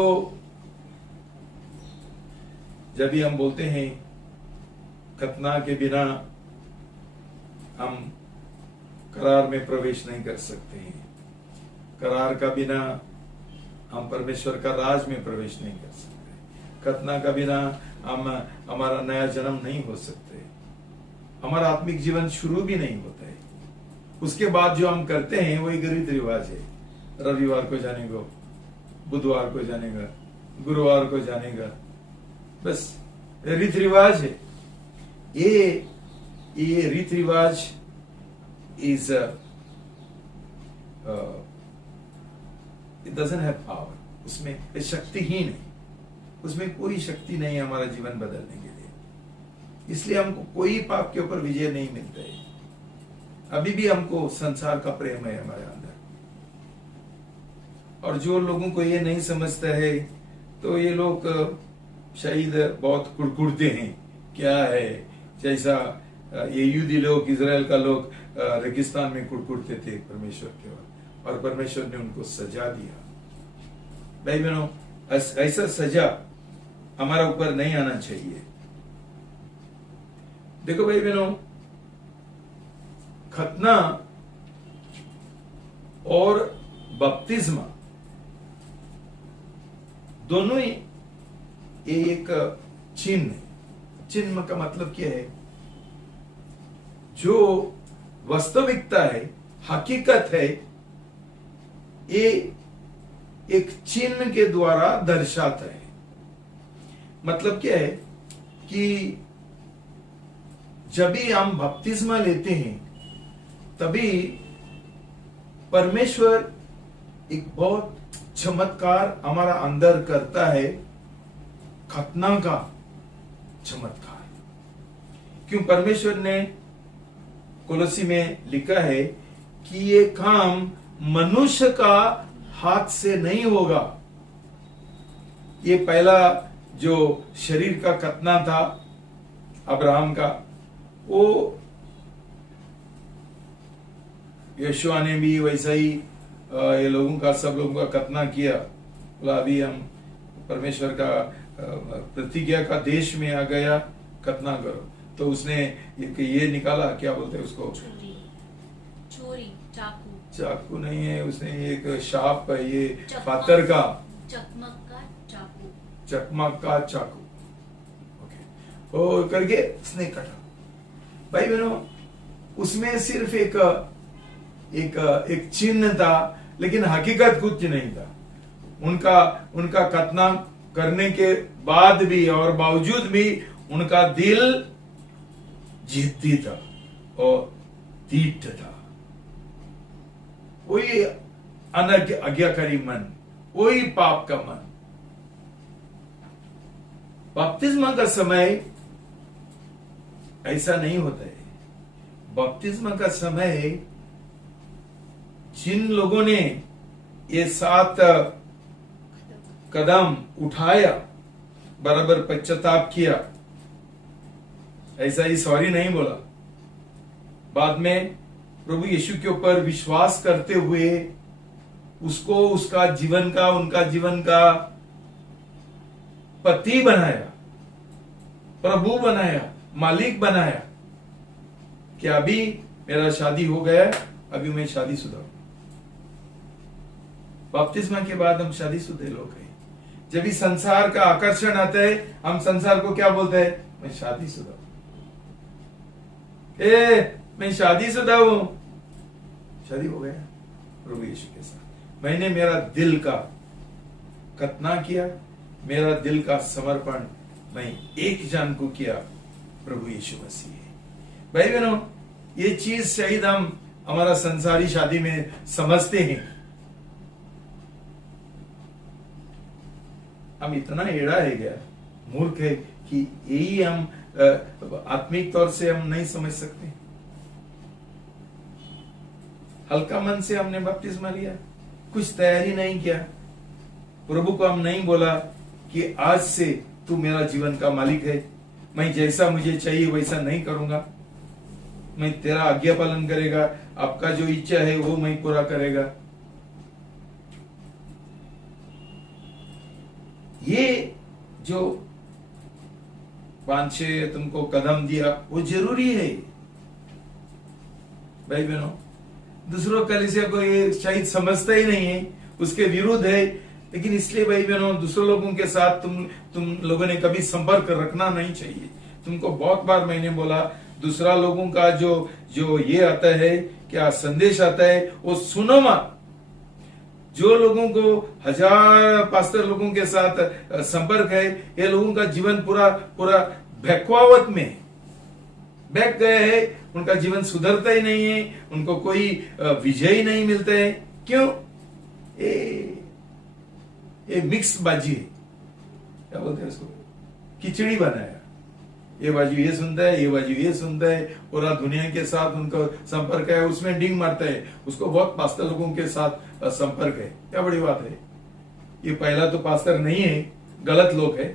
जब भी हम बोलते हैं खतना के बिना हम करार में प्रवेश नहीं कर सकते हैं, करार का बिना हम परमेश्वर का राज में प्रवेश नहीं कर सकते, खतना का बिना हमारा नया जन्म नहीं हो सकते, हमारा आत्मिक जीवन शुरू भी नहीं होता है। उसके बाद जो हम करते हैं वही रीति रिवाज है। रविवार को जानेगा, बुधवार को जानेगा, गुरुवार को जानेगा, बस रीति रिवाज है। ये रीति रिवाज is it doesn't have power, उसमें शक्तिहीन है, उसमें कोई शक्ति नहीं है हमारा जीवन बदलने के लिए। इसलिए हमको कोई पाप के ऊपर विजय नहीं मिलता है। अभी भी हमको संसार का प्रेम है हमारे अंदर। और जो लोगों को ये नहीं समझता है, तो ये लोग शायद बहुत कुड़कुड़ते हैं। क्या है, जैसा ये यहूदी लोग, इजराइल का लोग रेगिस्तान में कुड़कुड़ते थे परमेश्वर के ओर, और परमेश्वर ने उनको सजा दिया। भाई बहनों, ऐसा सजा हमारा ऊपर नहीं आना चाहिए। देखो भाई बहनों, खतना और बपतिस्मा दोनों ही एक चिन्ह है। चिन्ह का मतलब क्या है? जो वास्तविकता है, हकीकत है, ये एक चिन्ह के द्वारा दर्शाता है। मतलब क्या है कि जब भी हम बपतिस्मा लेते हैं, तभी परमेश्वर एक बहुत चमत्कार हमारा अंदर करता है, खतना का चमत्कार। क्यों? परमेश्वर ने कोलोसी में लिखा है कि ये काम मनुष्य का हाथ से नहीं होगा। ये पहला जो शरीर का खतना था अब्राहम का, वो यहोशुआ ने भी वैसा ही ये लोगों का, सब लोगों का खतना किया। बोला अभी हम परमेश्वर का प्रतिज्ञा का देश में आ गया, खतना करो। तो उसने ये निकाला, क्या बोलते हैं उसको, छुरी, चाकू। चाकू नहीं है, उसने एक शार्प, ये चकमक। पातर का, चकमक का चाकू। चकमक का चाकू, ओके, वो करके उसने काटा। भाई बहनों, उसमें सिर्फ एक चिन्ह था, लेकिन हकीकत कुछ नहीं था। उनका खतना करने के बाद भी और बावजूद भी उनका दिल जिद्दी था और तीव्र था। वही आज्ञाकारी मन, वही पाप का मन। बपतिस्मा का समय ऐसा नहीं होता है। बपतिस्मा का समय जिन लोगों ने ये 7 कदम उठाया, बराबर पश्चाताप किया, ऐसा ही सॉरी नहीं बोला, बाद में प्रभु यीशु के ऊपर विश्वास करते हुए उसको उनका जीवन का पति बनाया, प्रभु बनाया, मालिक बनाया। कि अभी मेरा शादी हो गया, अभी मैं शादीशुदा हूं। बपतिस्मा के बाद हम शादीशुदा लोग हैं। जब भी संसार का आकर्षण आता है, हम संसार को क्या बोलते हैं, मैं शादीशुदा हूं, मैं शादीशुदा हूं। शादी हो गया प्रभु यीशु के साथ। मैंने मेरा दिल का खतना किया, मेरा दिल का समर्पण मैं एक जन को किया, प्रभु यीशु मसीह। भाई बहनों, ये चीज शायद हम हमारा संसारी शादी में समझते हैं। हम इतना एड़ा है गया, मूर्ख है कि यही हम आत्मिक तौर से हम नहीं समझ सकते। हल्का मन से हमने बपतिस्मा लिया, कुछ तैयारी नहीं किया। प्रभु को हम नहीं बोला कि आज से तू मेरा जीवन का मालिक है, मैं जैसा मुझे चाहिए वैसा नहीं करूंगा, मैं तेरा आज्ञा पालन करेगा, आपका जो इच्छा है वो मैं पूरा करेगा। ये जो 5-6 तुमको कदम दिया वो जरूरी है भाई बहनों। दूसरों कलीसिया को ये शायद समझता ही नहीं है, उसके विरुद्ध है। लेकिन इसलिए भाई बहनों, दूसरे लोगों के साथ तुम लोगों ने कभी संपर्क रखना नहीं चाहिए। तुमको बहुत बार मैंने बोला, दूसरा लोगों का जो ये आता है, क्या संदेश आता है, वो सुनो मत। जो लोगों को 1000 पास्टर लोगों के साथ संपर्क है, ये लोगों का जीवन पूरा बहकावत में बह गए है। उनका जीवन सुधरता ही नहीं है, उनको कोई विजय ही नहीं मिलता है। क्यों? ये मिक्स बाजी है, क्या बोलते हैं उसको, खिचड़ी बनाया। ये बाजू ये सुनता है, ये बाजू ये सुनता है, पूरा दुनिया के साथ उनका संपर्क है, उसमें डिंग मारता है। उसको बहुत पास्टर लोगों के साथ संपर्क है, क्या बड़ी बात है। ये पहला तो पास्टर नहीं है, गलत लोग है।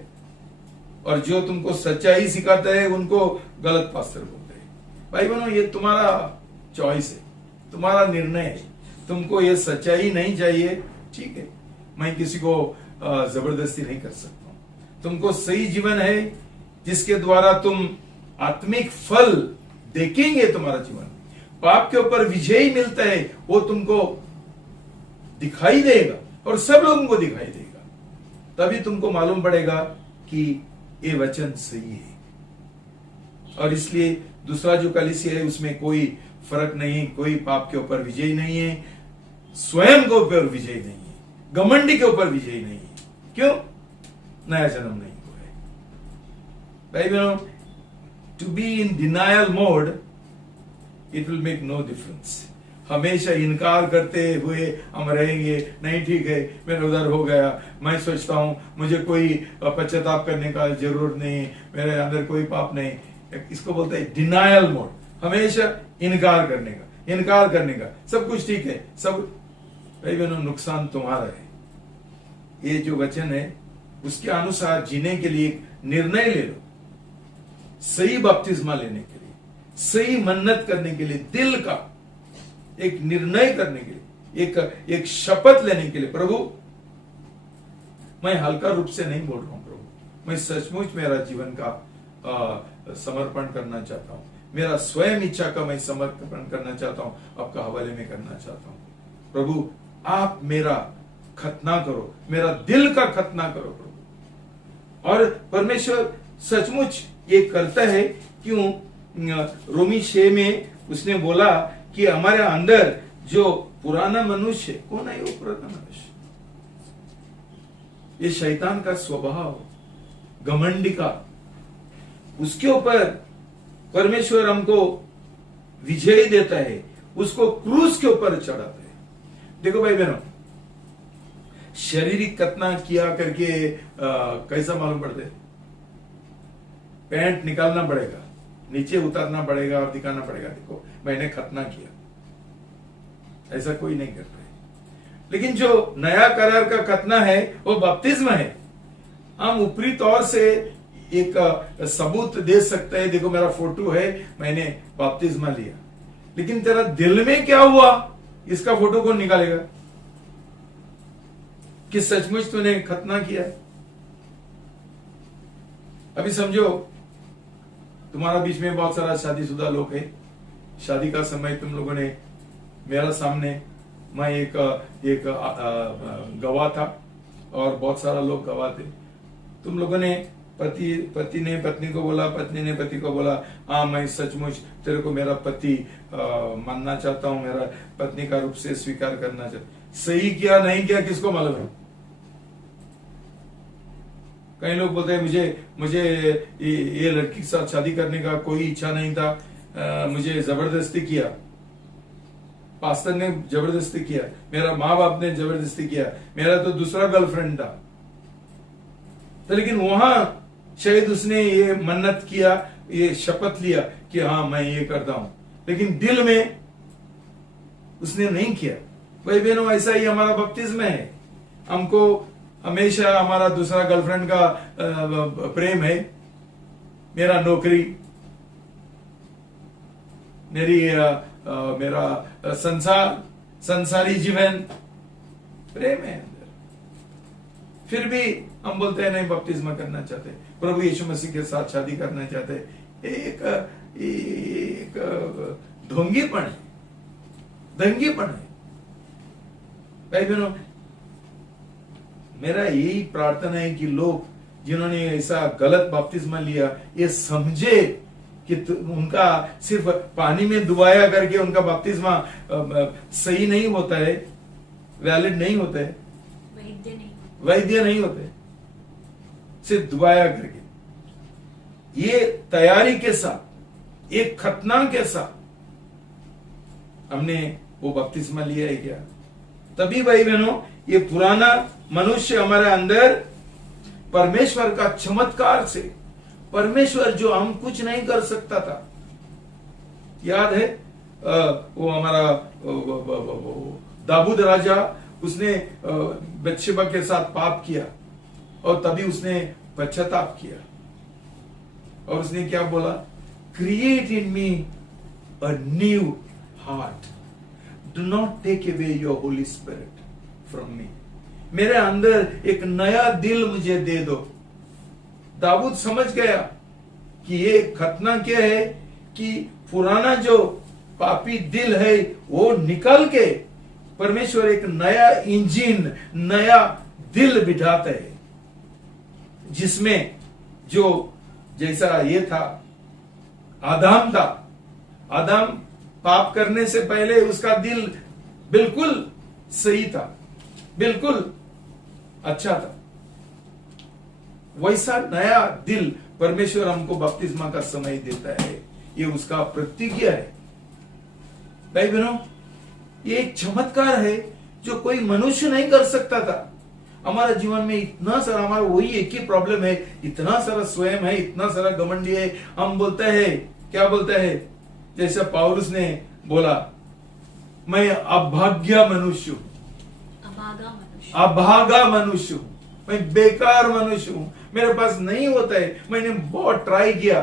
और जो तुमको सच्चाई सिखाता है उनको गलत पास्टर बोलते हैं। भाई बहनों, ये तुम्हारा चॉइस है, तुम्हारा निर्णय है। तुमको ये सच्चाई नहीं चाहिए, ठीक है, मैं किसी को जबरदस्ती नहीं कर सकता। तुमको सही जीवन है जिसके द्वारा तुम आत्मिक फल देखेंगे। तुम्हारा जीवन पाप के ऊपर विजय मिलता है, वो तुमको दिखाई देगा और सब लोगों को दिखाई देगा। तभी तुमको मालूम पड़ेगा कि ये वचन सही है। और इसलिए दूसरा जो कलीसिया है उसमें कोई फर्क नहीं, कोई पाप के ऊपर विजय नहीं है, स्वयं के ऊपर विजय नहीं है, घमंडी के ऊपर विजय नहीं है। क्यों? नया जन्म नहीं हुआ है। भाई बहनों, to be in denial mode, it will make no difference. हमेशा इनकार करते हुए हम रहेंगे, नहीं ठीक है, मेरा उधर हो गया, मैं सोचता हूं मुझे कोई पश्चाताप करने का जरूरत नहीं, मेरे अंदर कोई पाप नहीं। इसको बोलते हैं डिनायल मोड, हमेशा इनकार करने का। सब कुछ ठीक है, सब। भाई बहनों, नुकसान तुम्हारा है। ये जो वचन है उसके अनुसार जीने के लिए एक निर्णय ले लो, सही बपतिस्मा लेने के लिए, सही मन्नत करने के लिए, दिल का एक निर्णय करने के लिए, एक शपथ लेने के लिए। प्रभु, मैं हल्का रूप से नहीं बोल रहा हूं प्रभु, मैं सचमुच मेरा जीवन का समर्पण करना चाहता हूँ, मेरा स्वयं इच्छा का मैं समर्पण करना चाहता हूँ, आपका हवाले में करना चाहता हूँ। प्रभु आप मेरा खतना करो, मेरा दिल का खतना करो प्रभु। और परमेश्वर सचमुच ये करता है। क्यों? रोमी 6 में उसने बोला कि हमारे अंदर जो पुराना मनुष्य, कौन है वो पुराना मनुष्य? ये शैतान का स्वभाव, घमंडी का, उसके ऊपर परमेश्वर हमको विजय देता है, उसको क्रूस के ऊपर चढ़ाता है। देखो भाई बहनों, शारीरिक खतना किया करके कैसा मालूम पड़ता है? पैंट निकालना पड़ेगा, नीचे उतारना पड़ेगा और दिखाना पड़ेगा, देखो मैंने खतना किया। ऐसा कोई नहीं करता है। लेकिन जो नया करार का खतना है वो बपतिस्म है। हम ऊपरी तौर से एक सबूत दे सकते हैं, देखो मेरा फोटो है, मैंने बपतिस्मा लिया। लेकिन तेरा दिल में क्या हुआ, इसका फोटो कौन निकालेगा कि सचमुच तूने खतना किया? अभी समझो तुम्हारा बीच में बहुत सारा शादीशुदा लोग है, शादी का समय तुम लोगों ने मेरा सामने, मैं एक गवाह था और बहुत सारा लोग गवाह थे। तुम लोगों ने पति ने पत्नी को बोला, पत्नी ने पति को बोला, हाँ मैं सचमुच तेरे को मेरा पति मानना चाहता हूं, मेरा पत्नी का रूप से स्वीकार करना चाहता। सही किया नहीं किया किसको मालूम है? कई लोग बोलते हैं मुझे ये लड़की के साथ शादी करने का कोई इच्छा नहीं था, मुझे जबरदस्ती किया, पास्टर ने जबरदस्ती किया, मेरा माँ बाप ने जबरदस्ती किया, मेरा तो दूसरा गर्लफ्रेंड था। तो लेकिन वहां शायद उसने ये मन्नत किया, ये शपथ लिया कि हाँ मैं ये करता हूं, लेकिन दिल में उसने नहीं किया। भाई बहनों, ऐसा ही हमारा बपतिस्मा है। हमको हमेशा हमारा दूसरा गर्लफ्रेंड का प्रेम है, मेरा नौकरी, मेरा संसारी जीवन, प्रेम है अंदर। फिर भी हम बोलते हैं नहीं बपतिस्मा करना चाहते, प्रभु यीशु मसीह के साथ शादी करना चाहते। एक ढोंगीपन है, दंगीपन है। भाई बहनों, मेरा यही प्रार्थना है कि लोग जिन्होंने ऐसा गलत बपतिस्मा लिया, ये समझे कि उनका सिर्फ पानी में डुबाया करके उनका बपतिस्मा सही नहीं होता है, वैलिड नहीं होता है, वैद्य नहीं होते, सिर्फ डुबाया करके। ये तैयारी के साथ, एक खतना के साथ हमने वो बपतिस्मा लिया है क्या? तभी भाई बहनों, ये पुराना मनुष्य हमारे अंदर परमेश्वर का चमत्कार से, परमेश्वर जो हम कुछ नहीं कर सकता था, याद है वो हमारा दाऊद राजा, उसने बत्शेबा के साथ पाप किया और तभी उसने पश्चाताप किया और उसने क्या बोला? Create in me a new heart, do not take away your holy spirit from me. मेरे अंदर एक नया दिल मुझे दे दो। दाऊद समझ गया कि ये खतना क्या है कि पुराना जो पापी दिल है वो निकल के परमेश्वर एक नया इंजन, नया दिल बिठाता है, जिसमें जो जैसा ये था, आदम था, आदम पाप करने से पहले उसका दिल बिल्कुल सही था, बिल्कुल अच्छा था। वैसा नया दिल परमेश्वर हमको बपतिस्मा का समय देता है। ये उसका प्रतिज्ञा है। भाई बहनों, ये एक चमत्कार है जो कोई मनुष्य नहीं कर सकता था। हमारा जीवन में इतना सारा, हमारा वही एक ही प्रॉब्लम है, इतना सारा स्वयं है, इतना सारा घमंडी है। हम बोलते हैं, क्या बोलते हैं? जैसे पौलुस ने बोला, मैं अभाग्य मनुष्य हूं, अभागा मनुष्य हूं, मैं बेकार मनुष्य हूं, मेरे पास नहीं होता है। मैंने बहुत ट्राई किया,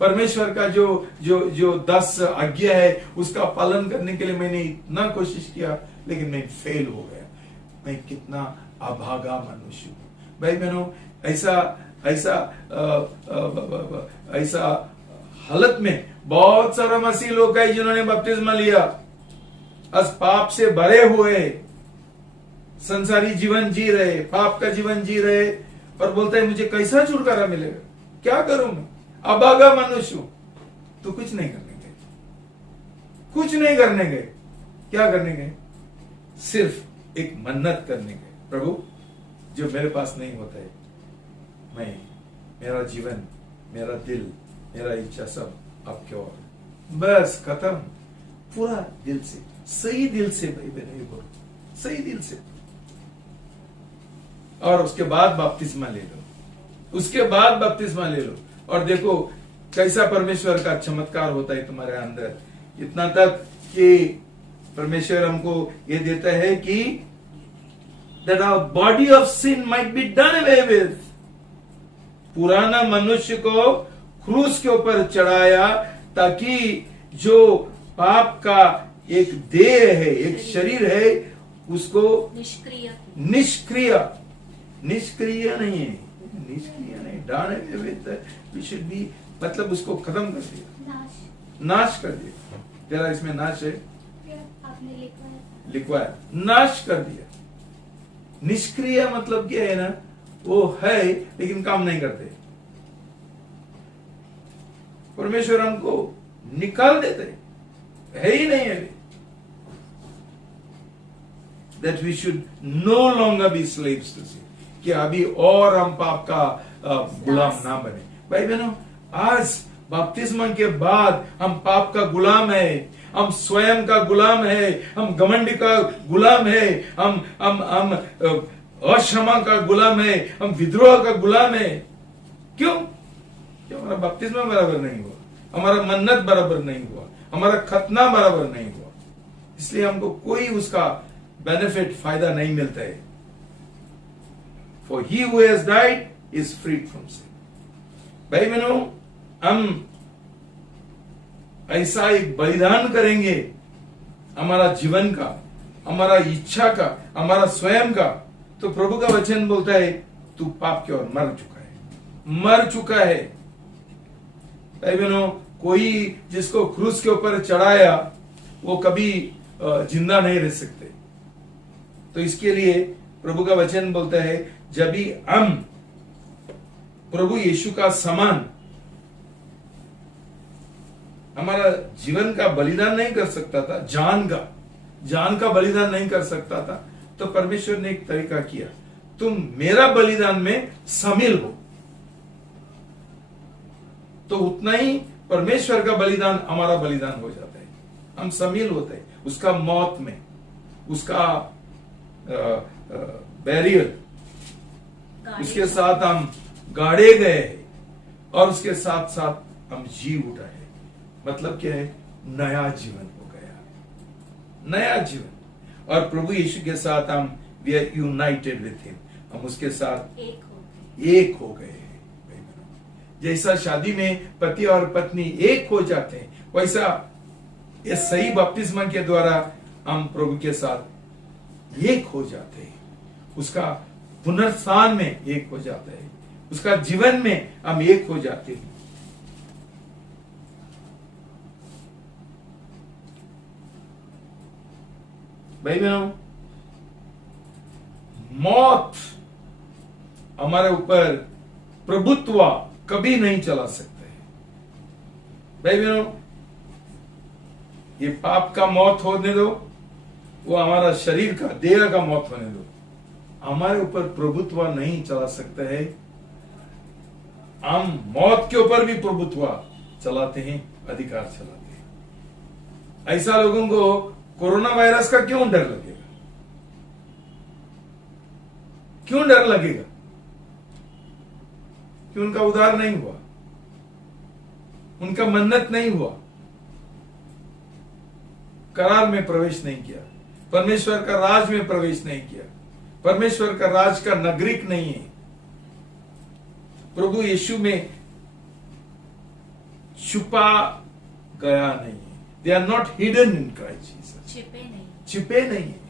परमेश्वर का जो 10 आज्ञा है उसका पालन करने के लिए मैंने इतना कोशिश किया, लेकिन मैं फेल हो गया। मैं कितना अभागा मनुष्य हूं। भाई बहनों, ऐसा ऐसा ऐसा हालत में बहुत सारा मसीह लोग है जिन्होंने बपतिस्मा लिया, आज पाप से भरे हुए संसारी जीवन जी रहे, पाप का जीवन जी रहे, और बोलते हैं मुझे कैसा छुटकारा मिलेगा, क्या करूं मैं, अभागा मनुष्य हूं। तो कुछ नहीं करने गए, कुछ नहीं करने गए। क्या करने गए? सिर्फ एक मन्नत करने गए, प्रभु जो मेरे पास नहीं होता है, मैं, मेरा जीवन, मेरा दिल, मेरा इच्छा सब आपके ओर, बस खत्म। पूरा दिल से, सही दिल से भाई बहन बोलो, सही दिल से। और उसके बाद बपतिस्मा ले लो, उसके बाद बपतिस्मा ले लो, और देखो कैसा परमेश्वर का चमत्कार होता है तुम्हारे अंदर। इतना तक कि परमेश्वर हमको ये देता है कि that our body of sin might be done away with। पुराना मनुष्य को क्रूस के ऊपर चढ़ाया ताकि जो पाप का एक देह है, एक शरीर है, उसको निष्क्रिय नहीं है, निष्क्रिय नहीं, done away with, we should be, मतलब उसको खत्म कर दिया, नाश कर दिया। तेरा इसमें नाश है, आपने लिखवा है, नाश कर दिया। निष्क्रिय मतलब क्या है ना, वो है लेकिन काम नहीं करते। परमेश्वर हमको निकाल देते, है ही नहीं है। That we should no longer be slaves to sin, कि अभी और हम पाप का गुलाम ना बने। भाई बहनों, आज बपतिस्मा के बाद हम पाप का गुलाम है, हम स्वयं का गुलाम है, हम घमंड का गुलाम है, हम अक्षमा का गुलाम है, हम विद्रोह का गुलाम है। क्यों? क्यों? हमारा बपतिस्मा बराबर नहीं हुआ, हमारा मन्नत बराबर नहीं हुआ, हमारा खतना बराबर नहीं हुआ, इसलिए हमको कोई उसका बेनिफिट, फायदा नहीं मिलता है। For he who has died is freed from sin। भाई बहनों, हम ऐसा एक बलिदान करेंगे हमारा जीवन का, हमारा इच्छा का, हमारा स्वयं का, तो प्रभु का वचन बोलता है तू पाप की ओर मर चुका है, मर चुका है। भाई बहनों, कोई जिसको क्रूस के ऊपर चढ़ाया वो कभी जिंदा नहीं रह सकते। तो इसके लिए प्रभु का वचन बोलता है जब भी हम प्रभु यीशु का समान हमारा जीवन का बलिदान नहीं कर सकता था, जान का बलिदान नहीं कर सकता था, तो परमेश्वर ने एक तरीका किया, तुम मेरा बलिदान में शामिल हो, तो उतना ही परमेश्वर का बलिदान हमारा बलिदान हो जाता है। हम शामिल होते हैं उसका मौत में, उसका बैरियर, उसके साथ हम गाड़े गए और उसके साथ साथ हम जी उठा है। मतलब क्या है? नया जीवन हो गया, नया जीवन। और प्रभु यीशु के साथ हम we are united with him, हम उसके साथ एक हो गए। जैसा शादी में पति और पत्नी एक हो जाते हैं, वैसा इस सही बपतिस्मा के द्वारा हम प्रभु के साथ एक हो जाते हैं, उसका पुनरुत्थान में एक हो जाता है, उसका जीवन में हम एक हो जाते हैं। भाई बहनों, मौत हमारे ऊपर प्रभुत्व कभी नहीं चला सकते। भाई बहनों, ये पाप का मौत होने दो, वो हमारा शरीर का, देह का मौत होने दो, हमारे ऊपर प्रभुत्व नहीं चला सकते है। हम मौत के ऊपर भी प्रभुत्व चलाते हैं, अधिकार चलाते हैं। ऐसा लोगों को कोरोना वायरस का क्यों डर लगेगा? क्यों डर लगेगा? कि उनका उद्धार नहीं हुआ, उनका मन्नत नहीं हुआ, करार में प्रवेश नहीं किया, परमेश्वर का राज में प्रवेश नहीं किया, परमेश्वर का राज का नागरिक नहीं है, प्रभु यीशु में छुपा गया नहीं है। They are not hidden in Christ Jesus, छिपे नहीं है।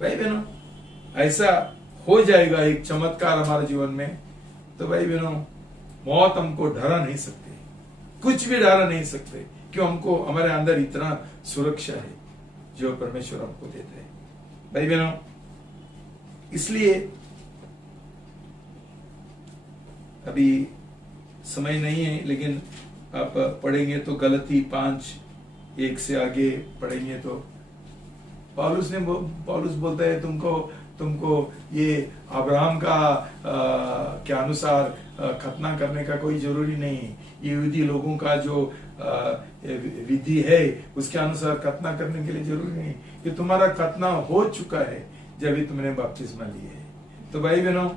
भाई बहनों, ऐसा हो जाएगा एक चमत्कार हमारे जीवन में। तो भाई बहनों, मौत हमको डरा नहीं सकते, कुछ भी डरा नहीं सकते, क्यों? हमको हमारे अंदर इतना सुरक्षा है जो परमेश्वर हमको देते हैं। भाई बहनों, इसलिए अभी समय नहीं है, लेकिन आप पढ़ेंगे तो गलती 5:1 से आगे पढ़ेंगे तो पौलुस बोलता है तुमको ये अब्राहम का के अनुसार खतना करने का कोई जरूरी नहीं है। यहूदी लोगों का जो विधि है उसके अनुसार खतना करने के लिए जरूरी नहीं, कि तुम्हारा खतना हो चुका है जब भी तुमने बपतिस्मा ली है। तो भाई बहनों,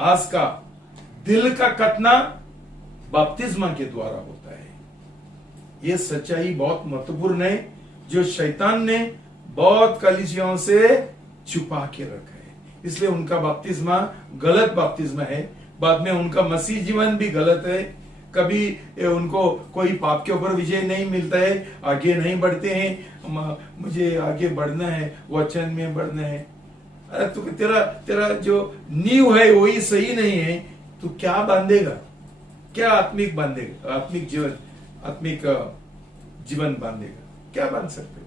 आज का दिल का खतना बपतिस्मा के द्वारा होता है। ये सच्चाई बहुत महत्वपूर्ण है जो शैतान ने बहुत कलीसियाओं से छुपा के रखा है। इसलिए उनका बपतिस्मा गलत बपतिस्मा है। बाद में उनका मसीह जीवन भी गलत है। कभी उनको कोई पाप के ऊपर विजय नहीं मिलता है, आगे नहीं बढ़ते हैं। मुझे आगे बढ़ना है, वचन में बढ़ना है। अरे तो तेरा जो नींव है वही सही नहीं है, तू क्या बांधेगा? क्या आत्मिक बांधेगा? आत्मिक जीवन बांधेगा? क्या बांध सकते हो?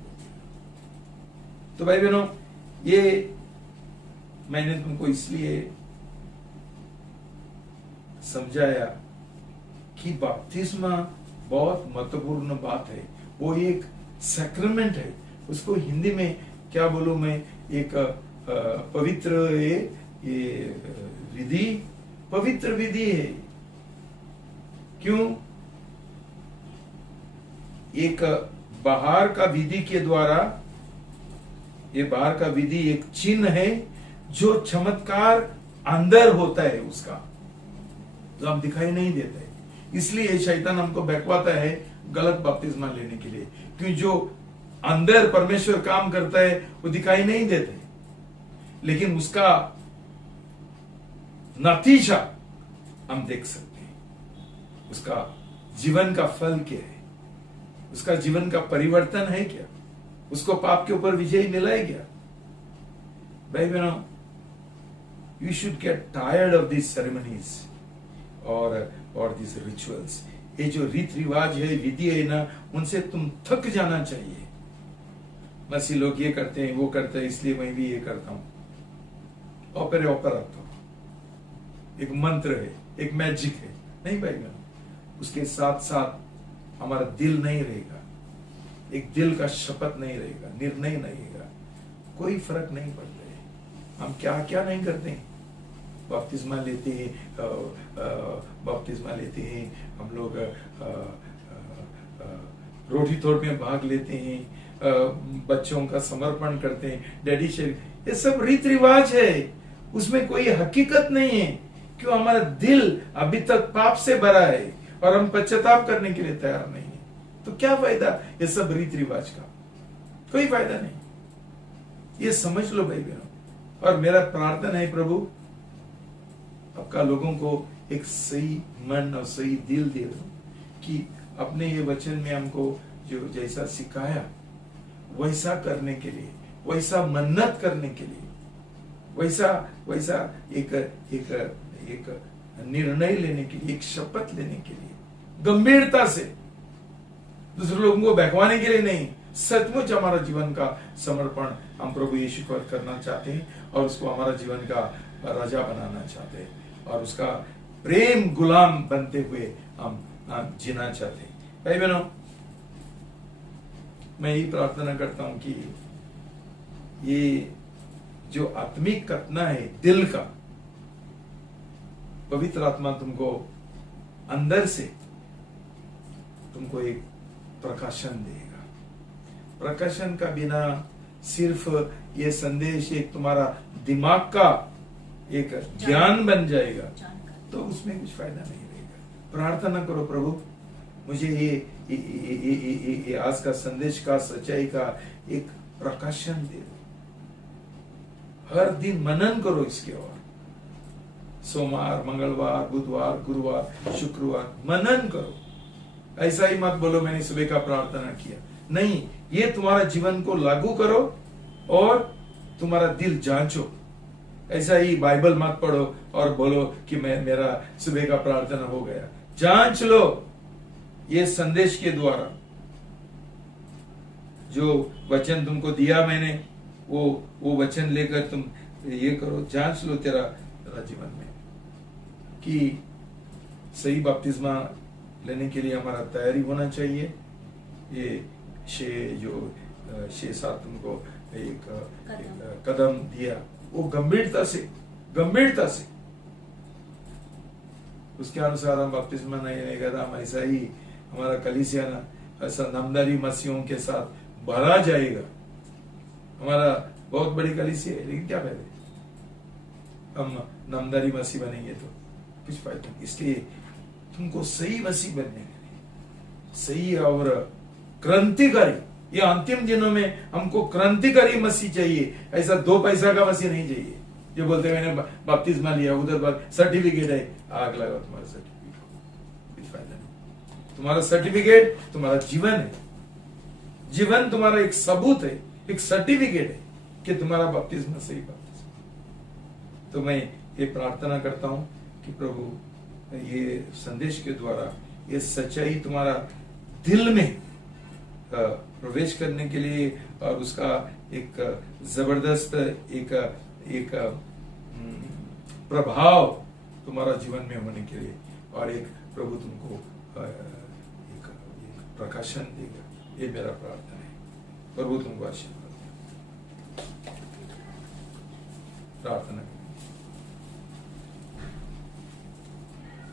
तो भाई बहनों, ये मैंने तुमको इसलिए समझाया कि बपतिस्मा बहुत महत्वपूर्ण बात है। वो एक सैक्रामेंट है। उसको हिंदी में क्या बोलूं मैं, एक पवित्र ये विधि, पवित्र विधि है। क्यों? एक बाहर का विधि के द्वारा, ये बाहर का विधि एक चिन्ह है जो चमत्कार अंदर होता है उसका, जो हम दिखाई नहीं देते। इसलिए शैतान हमको बहकवाता है गलत बपतिस्मा लेने के लिए, क्योंकि जो अंदर परमेश्वर काम करता है वो दिखाई नहीं देते, लेकिन उसका नतीजा हम देख सकते हैं। उसका जीवन का फल क्या है? उसका जीवन का परिवर्तन है क्या? उसको पाप के ऊपर विजय मिला है क्या? भाई बहनों, you should get tired of this ceremonies और दिस रिचुअल्स। ये जो रीत रिवाज है, विधि है ना, उनसे तुम थक जाना चाहिए। मसीह लोग ये करते हैं, वो करते हैं, इसलिए मैं भी ये करता हूं। ऑपर आता हूं, एक मंत्र है, एक मैजिक है। नहीं भाई बहनों, उसके साथ साथ हमारा दिल नहीं रहेगा, एक दिल का शपथ नहीं रहेगा, निर्णय नहीं रहेगा, कोई फर्क नहीं पड़ता है। हम क्या क्या नहीं करते हैं। बपतिस्मा लेते हैं, हम लोग रोटी तोड़ में भाग लेते हैं, बच्चों का समर्पण करते हैं, डेडिकेशन, ये सब रीत रिवाज है। उसमें कोई हकीकत नहीं है। क्यों? हमारा दिल अभी तक पाप से भरा है और हम पश्चाताप करने के लिए तैयार नहीं है। तो क्या फायदा ये सब रीत रिवाज का? कोई फायदा नहीं। ये समझ लो भाई बहनों। और मेरा प्रार्थना है प्रभु, आपका लोगों को एक सही मन और सही दिल दे दो कि अपने ये वचन में हमको जो जैसा सिखाया वैसा करने के लिए, वैसा मन्नत करने के लिए, वैसा एक निर्णय लेने के लिए, एक शपथ लेने के लिए, गंभीरता से, दूसरे लोगों को बहकवाने के लिए नहीं, सचमुच हमारा जीवन का समर्पण हम प्रभु यीशु को करना चाहते हैं और उसको हमारा जीवन का राजा बनाना चाहते हैं और उसका प्रेम गुलाम बनते हुए हम जीना चाहते हैं। भाई बहनों, मैं यही प्रार्थना करता हूं कि ये जो आत्मिक खतना है दिल का, पवित्र आत्मा तुमको अंदर से तुमको एक प्रकाशन देगा। प्रकाशन का बिना सिर्फ ये संदेश एक तुम्हारा दिमाग का एक ज्ञान बन जाएगा तो उसमें कुछ फायदा नहीं रहेगा। प्रार्थना करो प्रभु, मुझे ये आज का संदेश का, सच्चाई का एक प्रकाशन दे दो। हर दिन मनन करो इसके ओर, सोमवार, मंगलवार, बुधवार, गुरुवार, शुक्रवार मनन करो। ऐसा ही मत बोलो मैंने सुबह का प्रार्थना किया। नहीं, ये तुम्हारा जीवन को लागू करो और तुम्हारा दिल जांचो। ऐसा ही बाइबल मत पढ़ो और बोलो कि मेरा सुबह का प्रार्थना हो गया। जांच लो, ये संदेश के द्वारा जो वचन तुमको दिया मैंने, वो वचन लेकर तुम ये करो, जांच लो तेरा जीवन में कि सही बपतिस्मा लेने के लिए हमारा तैयारी होना चाहिए। ये 6-7 तुमको एक कदम दिया, वो गंभीरता से उसके अनुसार हम बपतिस्मा नहीं लेगा था, हम ऐसा ही हमारा कलीसिया ना ऐसा नामदारी मसीहों के साथ भरा जाएगा। हमारा बहुत बड़ी कलीसिया है, लेकिन क्या फायदा, हम नामदारी मसीह बनेंगे तो कुछ फायदा नहीं। इसलिए तुमको सही मसीह बनने के लिए, सही और क्रांतिकारी, ये अंतिम दिनों में हमको क्रांतिकारी मसीह चाहिए। ऐसा 2 पैसा का मसीह नहीं चाहिए जो बोलते मैंने बपतिस्मा लिया, उधर सर्टिफिकेट है, आग लगा तुम्हारा सर्टिफिकेट, कुछ फायदा नहीं। तुम्हारा सर्टिफिकेट तुम्हारा जीवन है, जीवन तुम्हारा एक सबूत है, एक सर्टिफिकेट है कि तुम्हारा बपतिस्मा सही बपतिस्मा। तो मैं ये प्रार्थना करता हूं कि प्रभु ये संदेश के द्वारा ये सच्चाई तुम्हारा दिल में प्रवेश करने के लिए और उसका एक जबरदस्त एक प्रभाव तुम्हारा जीवन में होने के लिए, और एक प्रभु तुमको एक प्रकाशन देगा, ये मेरा प्रार्थना है। प्रभु तुमको आशीर्वाद दे। प्रार्थना करें।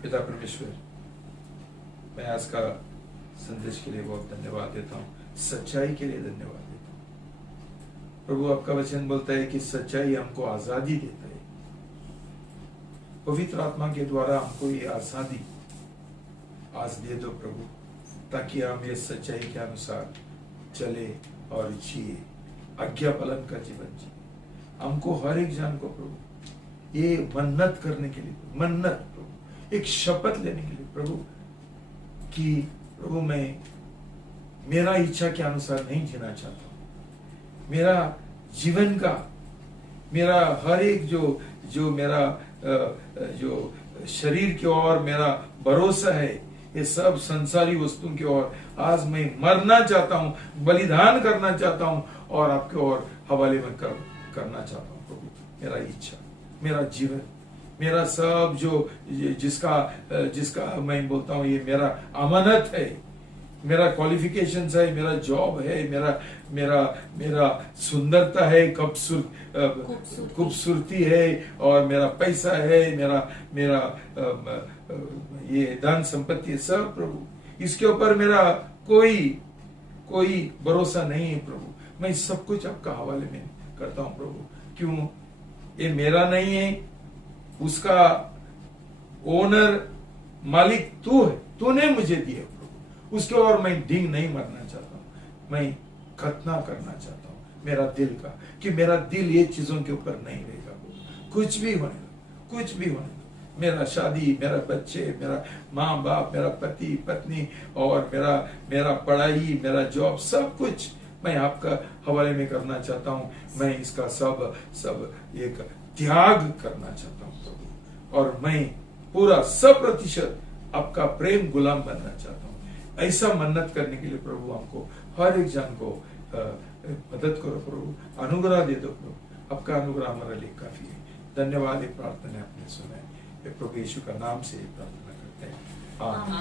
पिता परमेश्वर, मैं आज का संदेश के लिए बहुत धन्यवाद देता हूँ, सच्चाई के लिए धन्यवाद देता हूँ। प्रभु आपका वचन बोलता है कि सच्चाई हमको आजादी देता है। पवित्र आत्मा के द्वारा हमको ये आजादी आज दे दो प्रभु, ताकि हम ये सच्चाई के अनुसार चले और जिए, आज्ञा पालन का जीवन जिए। हमको हर एक जन को प्रभु ये मन्नत करने के लिए, मन्नत प्रभु, एक शपथ लेने के लिए प्रभु कि प्रभु मैं मेरा इच्छा के अनुसार नहीं जीना चाहता हूं। मेरा जीवन का, मेरा हर एक जो मेरा जो शरीर की ओर मेरा भरोसा है, ये सब संसारी वस्तुओं की ओर आज मैं मरना चाहता हूं, बलिदान करना चाहता हूं और आपके ओर हवाले में करना चाहता हूं प्रभु। मेरा इच्छा, मेरा जीवन, मेरा सब जो जिसका मैं बोलता हूं ये मेरा अमानत है, मेरा क्वालिफिकेशंस है, मेरा जॉब है, मेरा सुंदरता है, खूबसूरती है, और मेरा पैसा है, मेरा ये धन संपत्ति है, सब प्रभु इसके ऊपर मेरा कोई भरोसा नहीं है प्रभु। मैं सब कुछ आपका हवाले में करता हूं प्रभु। क्यों? ये मेरा नहीं है, उसका ओनर मालिक तू है, तूने मुझे दिया प्रभु। उसके और मैं डिंग नहीं मरना चाहता हूं, मैं खतना करना चाहता हूं मेरा दिल का, कि मेरा दिल ये चीजों के ऊपर नहीं रहेगा। कुछ भी होने दो, कुछ भी होने दो, मेरा शादी, मेरा बच्चे, मेरा माँ बाप, मेरा पति पत्नी और मेरा पढ़ाई, मेरा जॉब, सब कुछ मैं आपका हवाले में करना चाहता हूं। मैं इसका सब एक त्याग करना चाहता हूं प्रभु, और मैं पूरा 100% आपका प्रेम गुलाम बनना चाहता हूं। ऐसा मन्नत करने के लिए प्रभु हमको हर एक जन को मदद करो प्रभु, अनुग्रह दे दो प्रभु। आपका अनुग्रह हमारे लिए काफी है। धन्यवाद। ये प्रार्थना आपने सुना है, प्रभु यीशु का नाम से प्रार्थना करते हैं, आमीन।